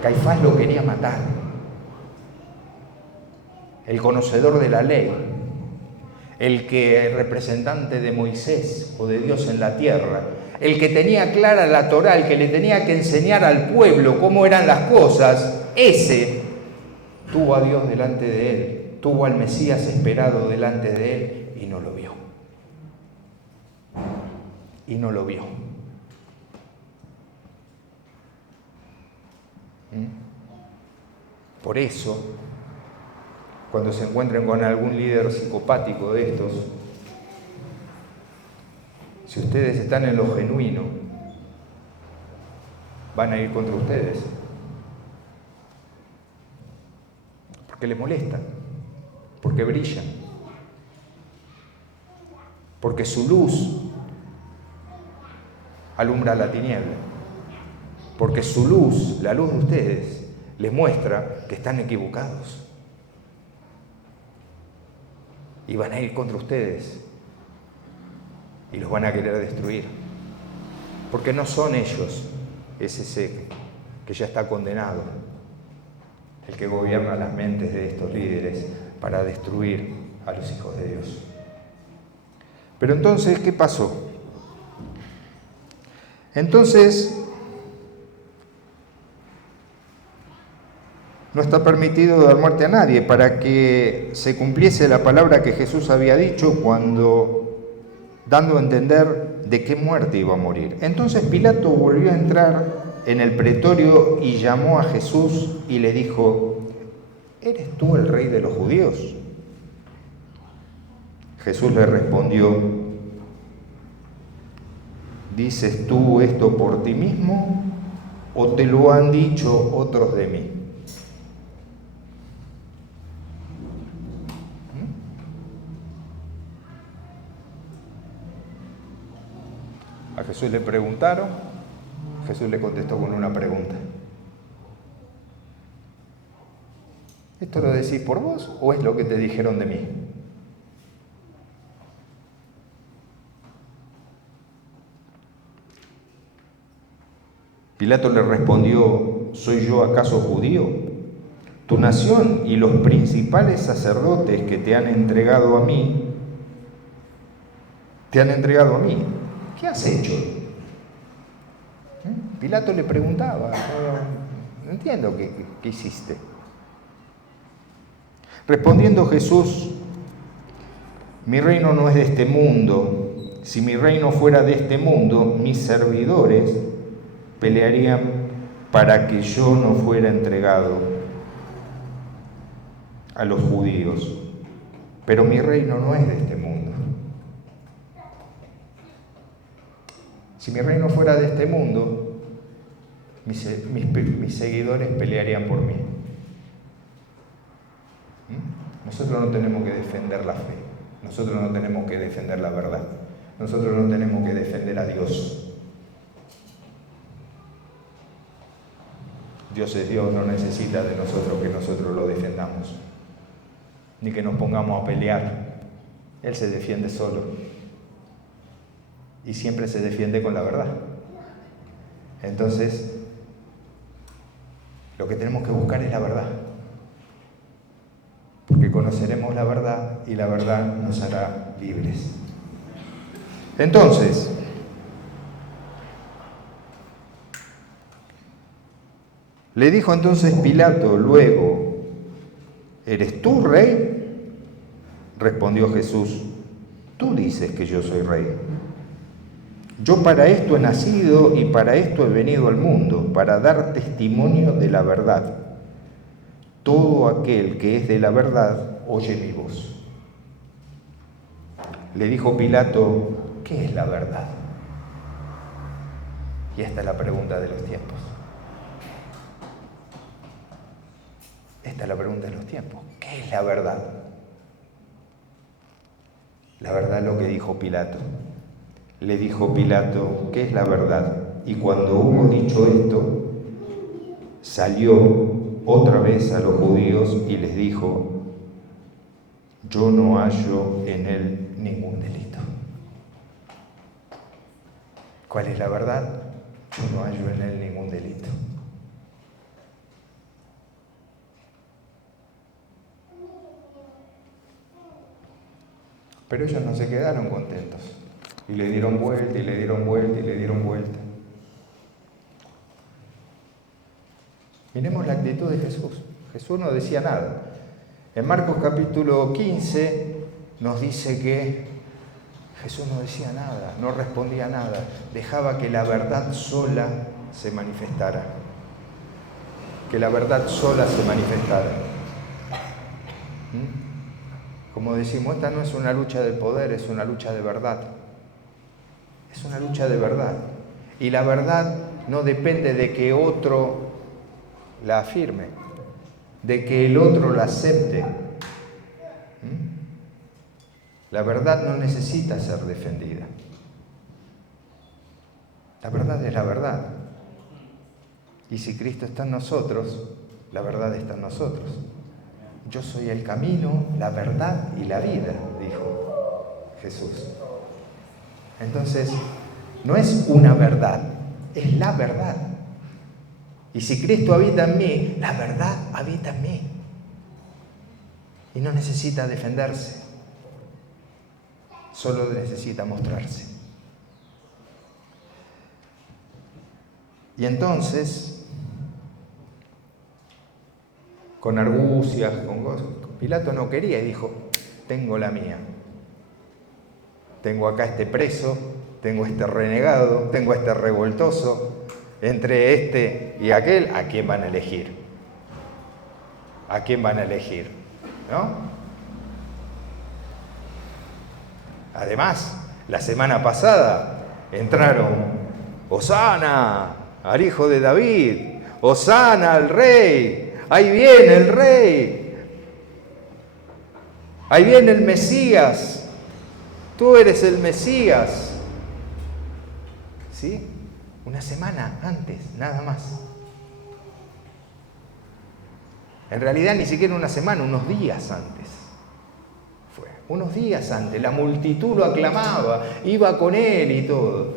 Caifás lo quería matar. El conocedor de la ley, el representante de Moisés o de Dios en la tierra, el que tenía clara la Torá, el que le tenía que enseñar al pueblo cómo eran las cosas, ese tuvo a Dios delante de él, tuvo al Mesías esperado delante de él y no lo vio. Y no lo vio. Por eso, cuando se encuentren con algún líder psicopático de estos, si ustedes están en lo genuino, van a ir contra ustedes. Porque les molestan, porque brillan, porque su luz alumbra la tiniebla, porque su luz, la luz de ustedes, les muestra que están equivocados. Y van a ir contra ustedes y los van a querer destruir. Porque no son ellos, es ese que ya está condenado, el que gobierna las mentes de estos líderes para destruir a los hijos de Dios. Pero entonces, ¿qué pasó? Entonces, no está permitido dar muerte a nadie, para que se cumpliese la palabra que Jesús había dicho cuando, dando a entender de qué muerte iba a morir. Entonces Pilato volvió a entrar en el pretorio y llamó a Jesús y le dijo, ¿eres tú el rey de los judíos? Jesús le respondió, ¿dices tú esto por ti mismo o te lo han dicho otros de mí? A Jesús le preguntaron, Jesús le contestó con una pregunta. ¿Esto lo decís por vos o es lo que te dijeron de mí? Pilato le respondió, ¿soy yo acaso judío? Tu nación y los principales sacerdotes que te han entregado a mí, ¿qué has hecho? Pilato le preguntaba, no entiendo qué hiciste. Respondiendo Jesús, mi reino no es de este mundo. Si mi reino fuera de este mundo, mis servidores pelearían para que yo no fuera entregado a los judíos. Pero mi reino no es de este mundo. Si mi reino fuera de este mundo, mis seguidores pelearían por mí. Nosotros no tenemos que defender la fe. Nosotros no tenemos que defender la verdad. Nosotros no tenemos que defender a Dios. Dios es Dios, no necesita de nosotros que nosotros lo defendamos, ni que nos pongamos a pelear. Él se defiende solo. Y siempre se defiende con la verdad. Entonces, lo que tenemos que buscar es la verdad. Porque conoceremos la verdad y la verdad nos hará libres. Entonces, le dijo entonces Pilato luego, ¿eres tú rey? Respondió Jesús, tú dices que yo soy rey. Yo para esto he nacido y para esto he venido al mundo, para dar testimonio de la verdad. Todo aquel que es de la verdad oye mi voz. Le dijo Pilato, ¿qué es la verdad? Y esta es la pregunta de los tiempos. Esta es la pregunta de los tiempos. ¿Qué es la verdad? La verdad es lo que dijo Pilato. Le dijo Pilato, ¿qué es la verdad? Y cuando hubo dicho esto, salió otra vez a los judíos y les dijo, yo no hallo en él ningún delito. ¿Cuál es la verdad? Yo no hallo en él ningún delito. Pero ellos no se quedaron contentos. Y le dieron vuelta, y le dieron vuelta, y le dieron vuelta. Miremos la actitud de Jesús. Jesús no decía nada. En Marcos capítulo 15 nos dice que Jesús no decía nada, no respondía nada. Dejaba que la verdad sola se manifestara. Que la verdad sola se manifestara. Como decimos, esta no es una lucha de poder, es una lucha de verdad. Es una lucha de verdad. Y la verdad no depende de que otro la afirme, de que el otro la acepte. La verdad no necesita ser defendida. La verdad es la verdad. Y si Cristo está en nosotros, la verdad está en nosotros. Yo soy el camino, la verdad y la vida, dijo Jesús. Entonces, no es una verdad, es la verdad. Y si Cristo habita en mí, la verdad habita en mí. Y no necesita defenderse, solo necesita mostrarse. Y entonces, con argucias, con cosas, Pilato no quería y dijo, tengo la mía. Tengo acá este preso, tengo este renegado, tengo este revoltoso. Entre este y aquel, ¿a quién van a elegir? ¿A quién van a elegir? ¿No? Además, la semana pasada entraron, ¡Hosana al hijo de David! ¡Hosana al rey! ¡Ahí viene el rey! ¡Ahí viene el Mesías! ¡Tú eres el Mesías! ¿Sí? Una semana antes, nada más. En realidad ni siquiera una semana, unos días antes. Fue, unos días antes. La multitud lo aclamaba, iba con él y todo.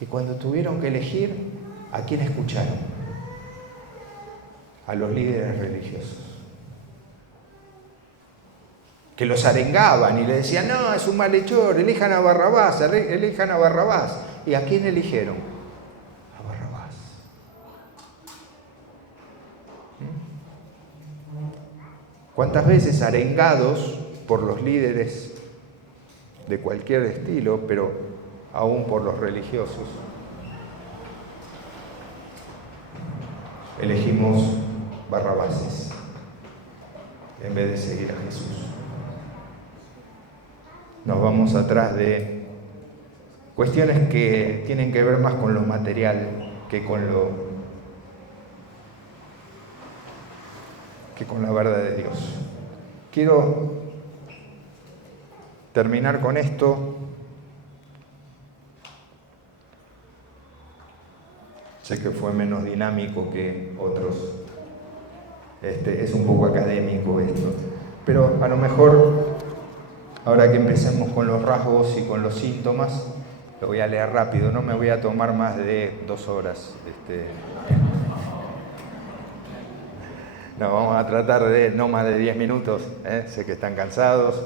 Y cuando tuvieron que elegir, ¿a quién escucharon? A los líderes religiosos. que los arengaban y le decían, no, es un malhechor, elijan a Barrabás, elijan a Barrabás. ¿Y a quién eligieron? A Barrabás. ¿Cuántas veces arengados por los líderes de cualquier estilo, pero aún por los religiosos, elegimos Barrabases en vez de seguir a Jesús? Nos vamos atrás de cuestiones que tienen que ver más con lo material que con la verdad de Dios. Quiero terminar con esto. Sé que fue menos dinámico que otros. Es un poco académico esto. Pero a lo mejor, ahora que empecemos con los rasgos y con los síntomas, lo voy a leer rápido, no me voy a tomar más de 2 horas. No, vamos a tratar de no más de 10 minutos. Sé que están cansados.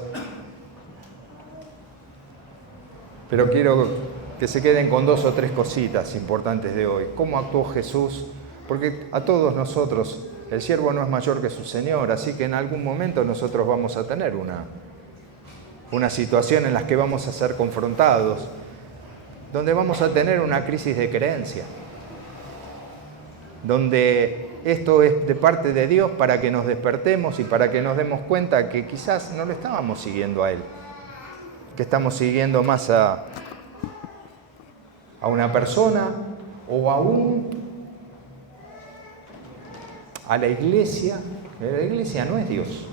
Pero quiero que se queden con 2 o 3 cositas importantes de hoy. ¿Cómo actuó Jesús? Porque a todos nosotros, el siervo no es mayor que su Señor, así que en algún momento nosotros vamos a tener una situación en la que vamos a ser confrontados, donde vamos a tener una crisis de creencia, donde esto es de parte de Dios para que nos despertemos y para que nos demos cuenta que quizás no lo estábamos siguiendo a Él, que estamos siguiendo más a una persona o aún a la iglesia. La iglesia no es Dios.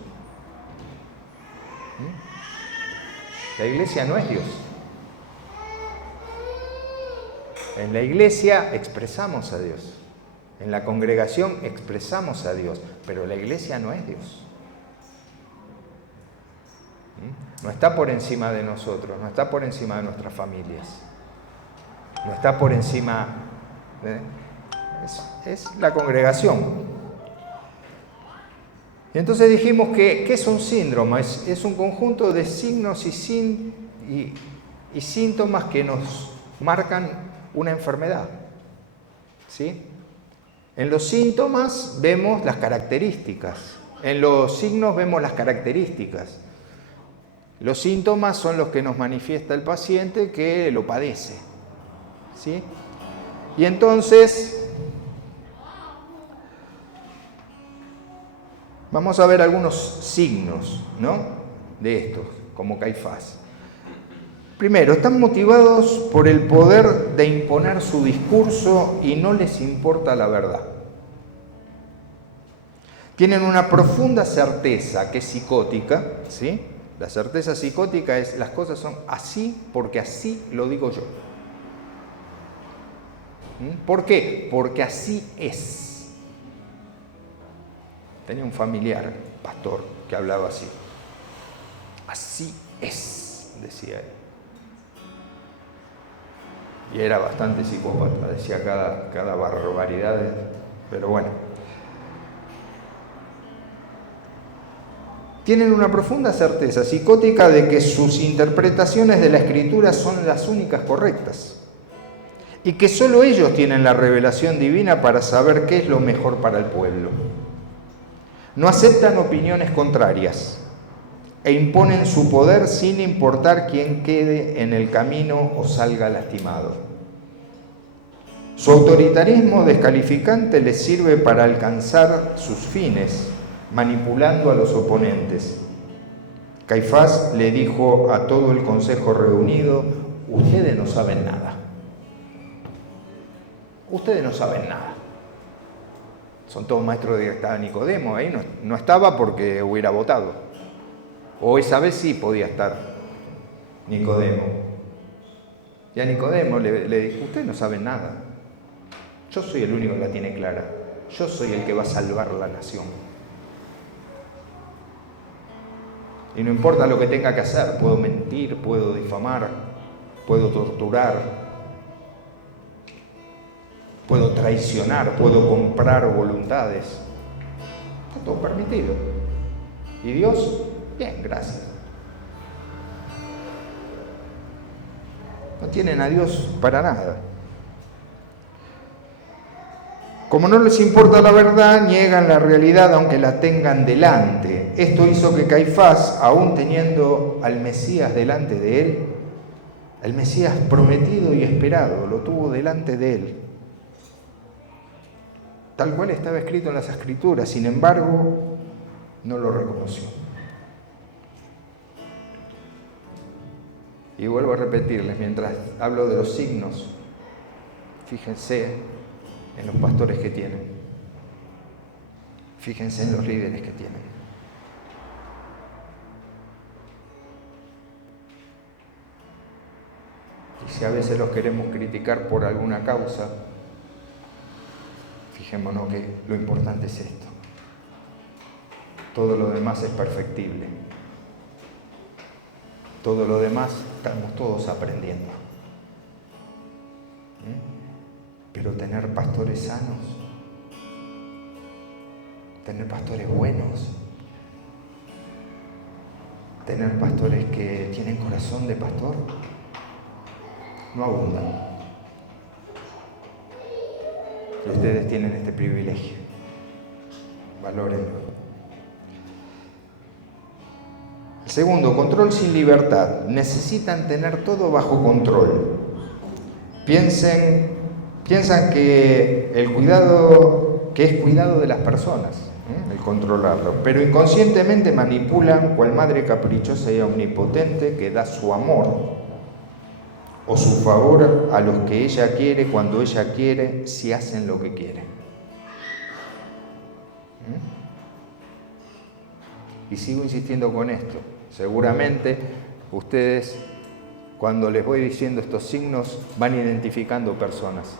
La iglesia no es Dios. En la iglesia expresamos a Dios. En la congregación expresamos a Dios, pero la iglesia no es Dios. No está por encima de nosotros, no está por encima de nuestras familias, no está por encima, es la congregación. Y entonces dijimos que es un síndrome, es un conjunto de signos y síntomas que nos marcan una enfermedad, ¿sí? En los síntomas vemos las características, en los signos vemos las características. Los síntomas son los que nos manifiesta el paciente que lo padece, ¿sí? Y entonces vamos a ver algunos signos, ¿no?, de estos, como Caifás. Primero, están motivados por el poder de imponer su discurso y no les importa la verdad. Tienen una profunda certeza que es psicótica, ¿sí? La certeza psicótica es las cosas son así porque así lo digo yo. ¿Por qué? Porque así es. Tenía un familiar, pastor, que hablaba así. Así es, decía él. Y era bastante psicópata, decía cada barbaridad, pero bueno. Tienen una profunda certeza psicótica de que sus interpretaciones de la Escritura son las únicas correctas y que solo ellos tienen la revelación divina para saber qué es lo mejor para el pueblo. No aceptan opiniones contrarias e imponen su poder sin importar quién quede en el camino o salga lastimado. Su autoritarismo descalificante les sirve para alcanzar sus fines, manipulando a los oponentes. Caifás le dijo a todo el consejo reunido: ustedes no saben nada. Ustedes no saben nada. Son todos maestros de estaba Nicodemo, ahí no estaba porque hubiera votado. O esa vez sí podía estar Nicodemo. Y a Nicodemo le dijo: ustedes no saben nada. Yo soy el único que la tiene clara. Yo soy el que va a salvar la nación. Y no importa lo que tenga que hacer, puedo mentir, puedo difamar, puedo torturar, puedo traicionar, puedo comprar voluntades. Está todo permitido. ¿Y Dios? Bien, gracias. No tienen a Dios para nada. Como no les importa la verdad, niegan la realidad aunque la tengan delante. Esto hizo que Caifás, aún teniendo al Mesías delante de él, el Mesías prometido y esperado, lo tuvo delante de él, tal cual estaba escrito en las Escrituras, sin embargo, no lo reconoció. Y vuelvo a repetirles, mientras hablo de los signos, fíjense en los pastores que tienen, fíjense en los líderes que tienen. Y si a veces los queremos criticar por alguna causa, fijémonos que lo importante es esto. Todo lo demás es perfectible. Todo lo demás estamos todos aprendiendo. Pero tener pastores sanos, tener pastores buenos, tener pastores que tienen corazón de pastor, no abundan. Y ustedes tienen este privilegio. Valórenlo. Segundo, control sin libertad. Necesitan tener todo bajo control. Piensan que el cuidado, que es cuidado de las personas, el controlarlo, pero inconscientemente manipulan cual madre caprichosa y omnipotente que da su amor o su favor a los que ella quiere, cuando ella quiere, si hacen lo que quiere. Y sigo insistiendo con esto. Seguramente ustedes, cuando les voy diciendo estos signos, van identificando personas.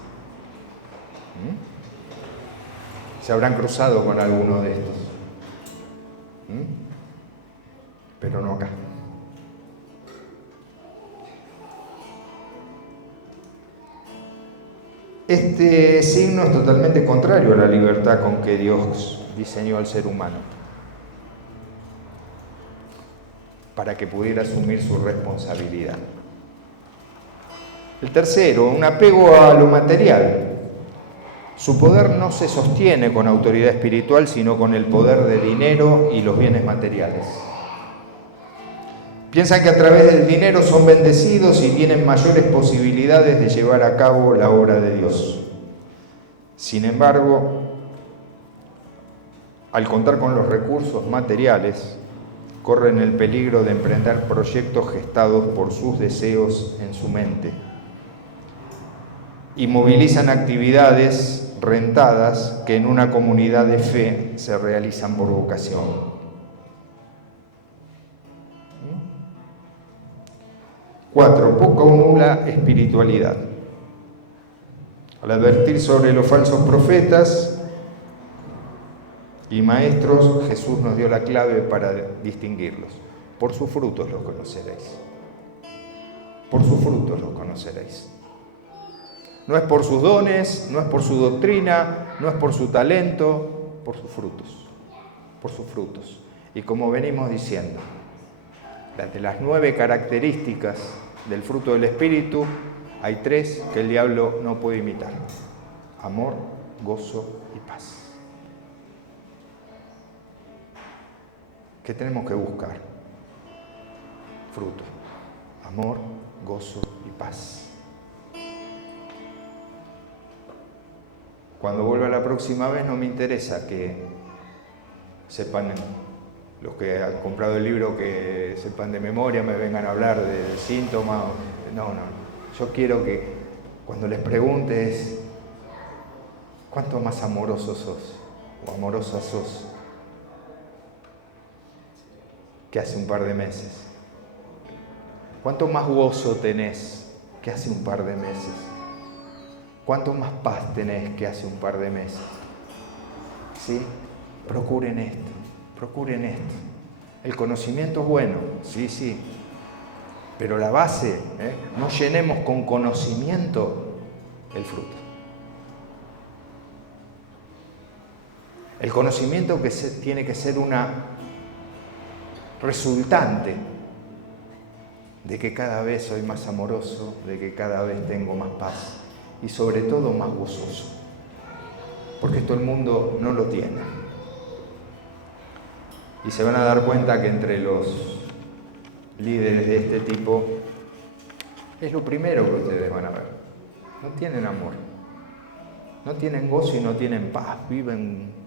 Se habrán cruzado con alguno de estos. Pero no acá. Este signo es totalmente contrario a la libertad con que Dios diseñó al ser humano, para que pudiera asumir su responsabilidad. El tercero, un apego a lo material. Su poder no se sostiene con autoridad espiritual, sino con el poder de dinero y los bienes materiales. Piensan que a través del dinero son bendecidos y tienen mayores posibilidades de llevar a cabo la obra de Dios. Sin embargo, al contar con los recursos materiales, corren el peligro de emprender proyectos gestados por sus deseos en su mente y movilizan actividades rentadas que en una comunidad de fe se realizan por vocación. 4. Poca o nula espiritualidad. Al advertir sobre los falsos profetas y maestros, Jesús nos dio la clave para distinguirlos. Por sus frutos los conoceréis. Por sus frutos los conoceréis. No es por sus dones, no es por su doctrina, no es por su talento, por sus frutos. Por sus frutos. Y como venimos diciendo, de las 9 características del fruto del Espíritu, hay 3 que el diablo no puede imitar: amor, gozo y paz. ¿Qué tenemos que buscar? Fruto, amor, gozo y paz. Cuando vuelva la próxima vez no me interesa que sepan, los que han comprado el libro, que sepan de memoria, me vengan a hablar de síntomas. No. Yo quiero que cuando les preguntes cuánto más amoroso sos o amorosa sos que hace un par de meses. ¿Cuánto más gozo tenés que hace un par de meses? ¿Cuánto más paz tenés que hace un par de meses? ¿Sí? Procuren esto. El conocimiento es bueno, sí. Pero la base, no llenemos con conocimiento el fruto. El conocimiento que tiene que ser una resultante de que cada vez soy más amoroso, de que cada vez tengo más paz y sobre todo más gozoso. Porque esto el mundo no lo tiene. Y se van a dar cuenta que entre los líderes de este tipo es lo primero que ustedes van a ver. No tienen amor, no tienen gozo y no tienen paz, viven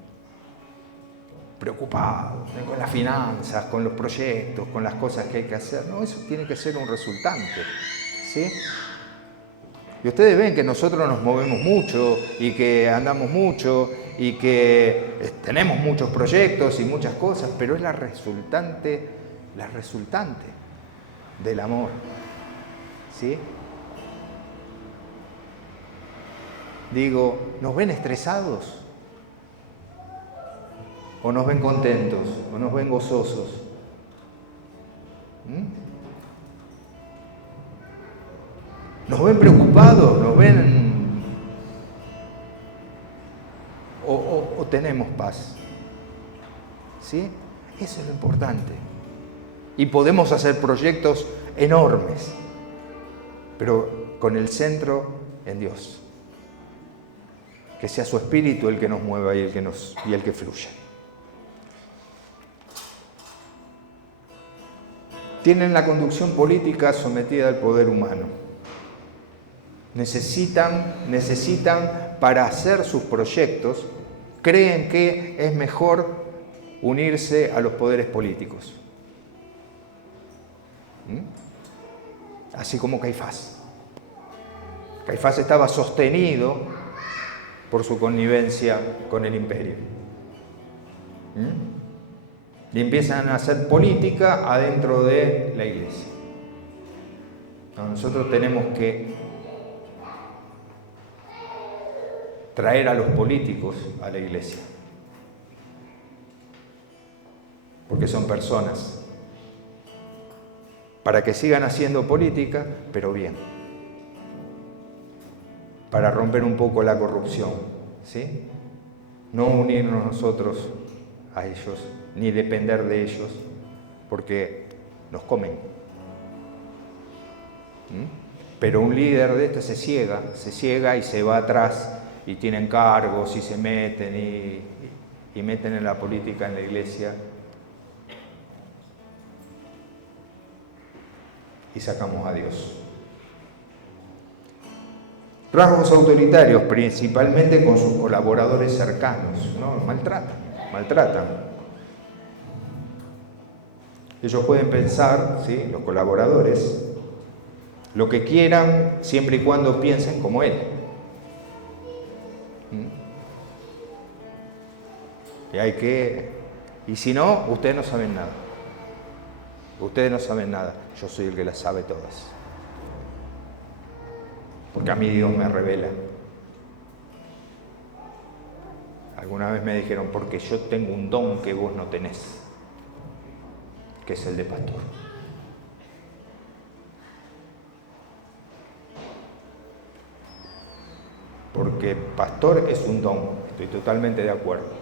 preocupados con las finanzas, con los proyectos, con las cosas que hay que hacer. No, eso tiene que ser un resultante, ¿sí? Y ustedes ven que nosotros nos movemos mucho y que andamos mucho y que tenemos muchos proyectos y muchas cosas, pero es la resultante del amor, ¿sí? Digo, ¿nos ven estresados? ¿O nos ven contentos? ¿O nos ven gozosos? ¿Nos ven preocupados? ¿Nos ven? ¿O tenemos paz? ¿Sí? Eso es lo importante. Y podemos hacer proyectos enormes, pero con el centro en Dios. Que sea su espíritu el que nos mueva y el que fluya. Tienen la conducción política sometida al poder humano. Necesitan para hacer sus proyectos, creen que es mejor unirse a los poderes políticos. Así como Caifás. Caifás estaba sostenido por su connivencia con el imperio. Y empiezan a hacer política adentro de la iglesia. Nosotros tenemos que traer a los políticos a la iglesia, porque son personas, para que sigan haciendo política, pero bien, para romper un poco la corrupción, ¿sí? No unirnos nosotros a ellos, ni depender de ellos, porque nos comen. Pero un líder de esto se ciega y se va atrás, y tienen cargos y se meten y meten en la política en la iglesia y sacamos a Dios. Rasgos autoritarios, principalmente con sus colaboradores cercanos, ¿no? Maltratan. Ellos pueden pensar, ¿sí?, los colaboradores, lo que quieran, siempre y cuando piensen como él. Y si no, ustedes no saben nada. Ustedes no saben nada. Yo soy el que las sabe todas. Porque a mí Dios me revela. Alguna vez me dijeron, porque yo tengo un don que vos no tenés, que es el de pastor. Porque pastor es un don, estoy totalmente de acuerdo.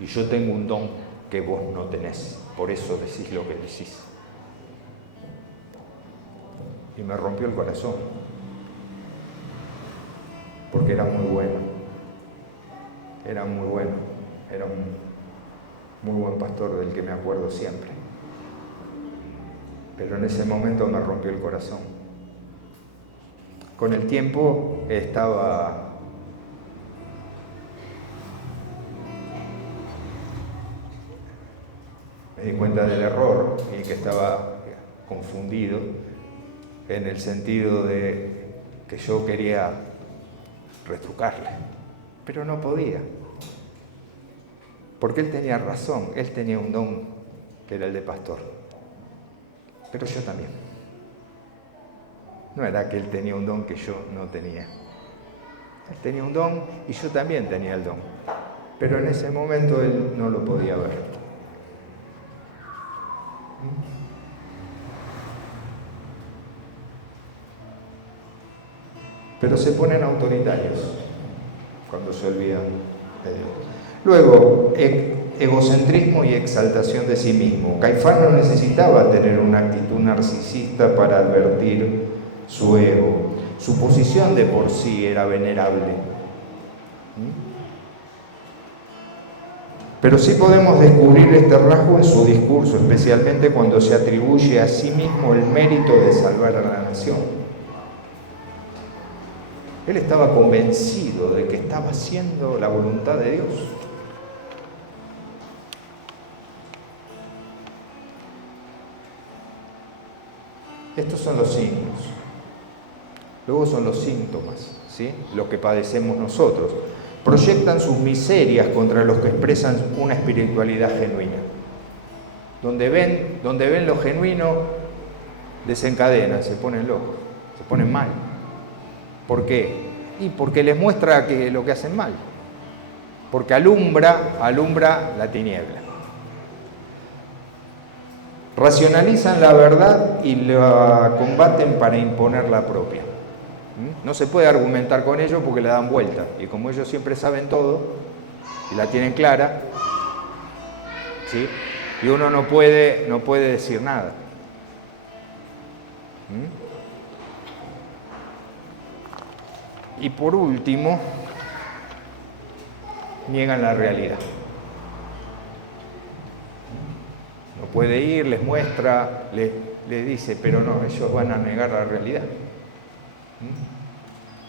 Y yo tengo un don que vos no tenés, por eso decís lo que decís. Y me rompió el corazón, porque era muy bueno, era un muy buen pastor del que me acuerdo siempre. Pero en ese momento me rompió el corazón. Con el tiempo me di cuenta del error y que estaba confundido en el sentido de que yo quería retrucarle, pero no podía, porque él tenía razón, él tenía un don que era el de pastor, pero yo también. No era que él tenía un don que yo no tenía. Él tenía un don y yo también tenía el don, pero en ese momento él no lo podía ver. Pero se ponen autoritarios cuando se olvidan de Dios. Luego, egocentrismo y exaltación de sí mismo. Caifás no necesitaba tener una actitud narcisista para advertir su ego. Su posición de por sí era venerable. Pero sí podemos descubrir este rasgo en su discurso, especialmente cuando se atribuye a sí mismo el mérito de salvar a la nación. Él estaba convencido de que estaba haciendo la voluntad de Dios. Estos son los signos. Luego son los síntomas, ¿sí? Lo que padecemos nosotros. Proyectan sus miserias contra los que expresan una espiritualidad genuina. Donde ven lo genuino, desencadenan, se ponen locos, se ponen mal. ¿Por qué? Y porque les muestra que lo que hacen mal. Porque alumbra la tiniebla. Racionalizan la verdad y la combaten para imponer la propia. No se puede argumentar con ellos porque le dan vuelta. Y como ellos siempre saben todo y la tienen clara, ¿sí? Y uno no puede decir nada. Y por último, niegan la realidad. No puede ir, les muestra, les dice, pero no, ellos van a negar la realidad.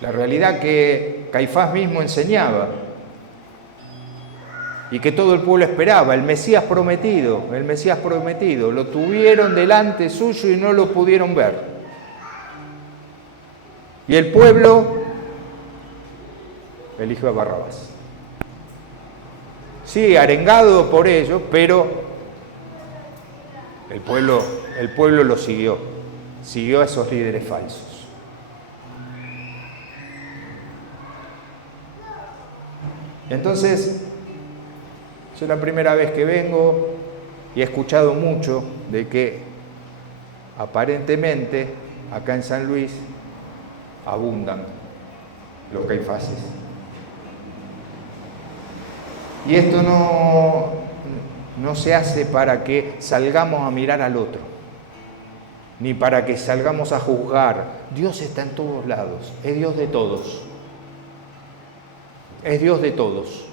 La realidad que Caifás mismo enseñaba y que todo el pueblo esperaba, el Mesías prometido, lo tuvieron delante suyo y no lo pudieron ver. Y el pueblo eligió a Barrabás. Sí, arengado por ello, pero el pueblo lo siguió a esos líderes falsos. Entonces, yo la primera vez que vengo y he escuchado mucho de que aparentemente acá en San Luis abundan los caifases. Y esto no se hace para que salgamos a mirar al otro, ni para que salgamos a juzgar. Dios está en todos lados, es Dios de todos. Es Dios de todos.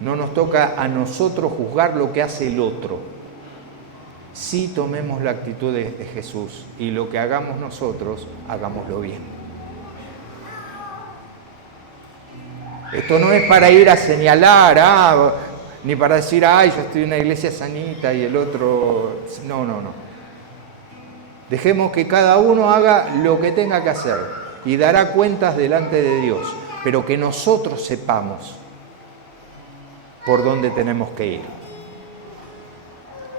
No nos toca a nosotros juzgar lo que hace el otro. Sí tomemos la actitud de Jesús y lo que hagamos nosotros, hagámoslo bien. Esto no es para ir a señalar, ni para decir, yo estoy en una iglesia sanita y el otro... No. Dejemos que cada uno haga lo que tenga que hacer y dará cuentas delante de Dios. Pero que nosotros sepamos por dónde tenemos que ir.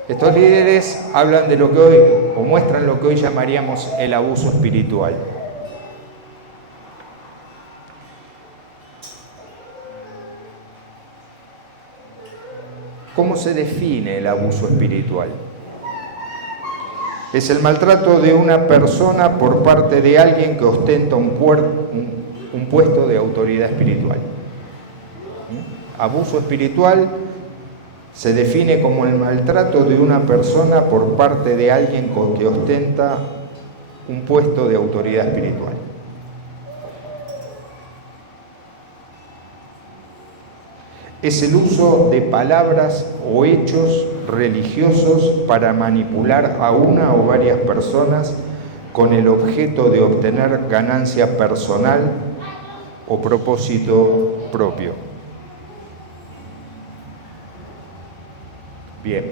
Estos líderes hablan de lo que hoy, o muestran lo que hoy llamaríamos el abuso espiritual. ¿Cómo se define el abuso espiritual? Es el maltrato de una persona por parte de alguien que ostenta un puesto de autoridad espiritual. Abuso espiritual se define como el maltrato de una persona por parte de alguien que ostenta un puesto de autoridad espiritual. Es el uso de palabras o hechos religiosos para manipular a una o varias personas con el objeto de obtener ganancia personal o propósito propio. Bien,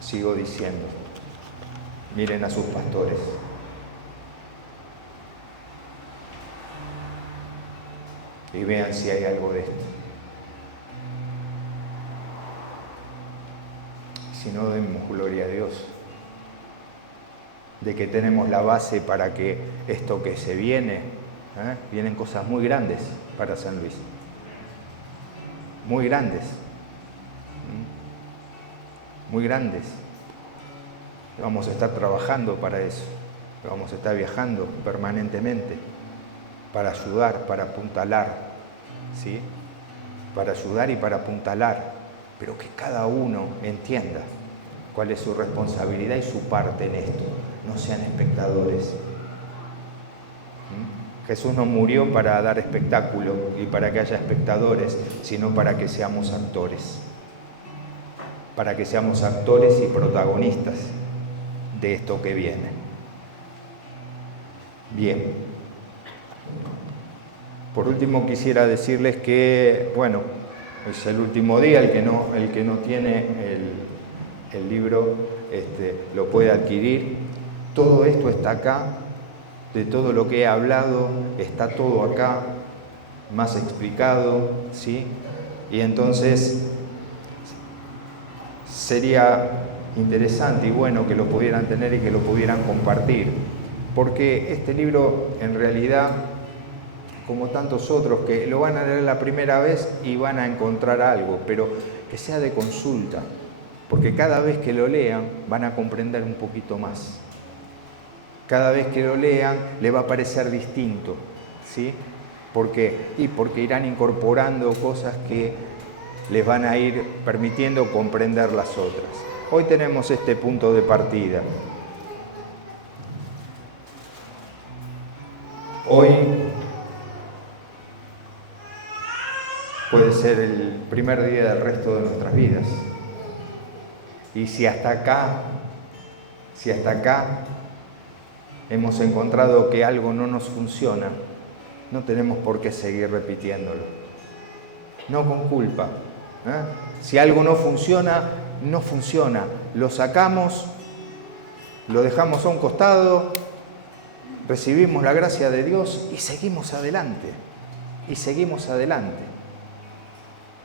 sigo diciendo, miren a sus pastores. Y vean si hay algo de esto. Si no, demos gloria a Dios de que tenemos la base para que esto que se viene, vienen cosas muy grandes para San Luis. Muy grandes. Muy grandes. Vamos a estar trabajando para eso. Vamos a estar viajando permanentemente para ayudar, para apuntalar, ¿sí? para ayudar y para apuntalar, pero que cada uno entienda cuál es su responsabilidad y su parte en esto. No sean espectadores. Jesús no murió para dar espectáculo y para que haya espectadores, sino para que seamos actores. Para que seamos actores y protagonistas de esto que viene. Bien. Por último quisiera decirles que, bueno, es el último día, el que no tiene el libro lo puede adquirir. Todo esto está acá, de todo lo que he hablado, está todo acá, más explicado, ¿sí? Y entonces sería interesante y bueno que lo pudieran tener y que lo pudieran compartir, porque este libro en realidad, como tantos otros que lo van a leer la primera vez y van a encontrar algo, pero que sea de consulta, porque cada vez que lo lean van a comprender un poquito más. Cada vez que lo lean le va a parecer distinto, ¿sí? Porque irán incorporando cosas que les van a ir permitiendo comprender las otras. Hoy tenemos este punto de partida. Hoy puede ser el primer día del resto de nuestras vidas. Y si hasta acá hemos encontrado que algo no nos funciona, no tenemos por qué seguir repitiéndolo. No con culpa. Si algo no funciona, no funciona. Lo sacamos, lo dejamos a un costado, recibimos la gracia de Dios y seguimos adelante.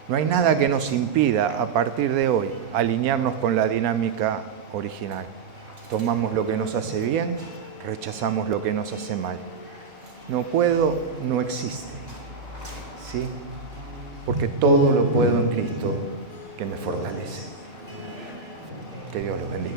No hay nada que nos impida a partir de hoy alinearnos con la dinámica original. Tomamos lo que nos hace bien, rechazamos lo que nos hace mal. No puedo, no existe. ¿Sí? Porque todo lo puedo en Cristo que me fortalece. Que Dios los bendiga.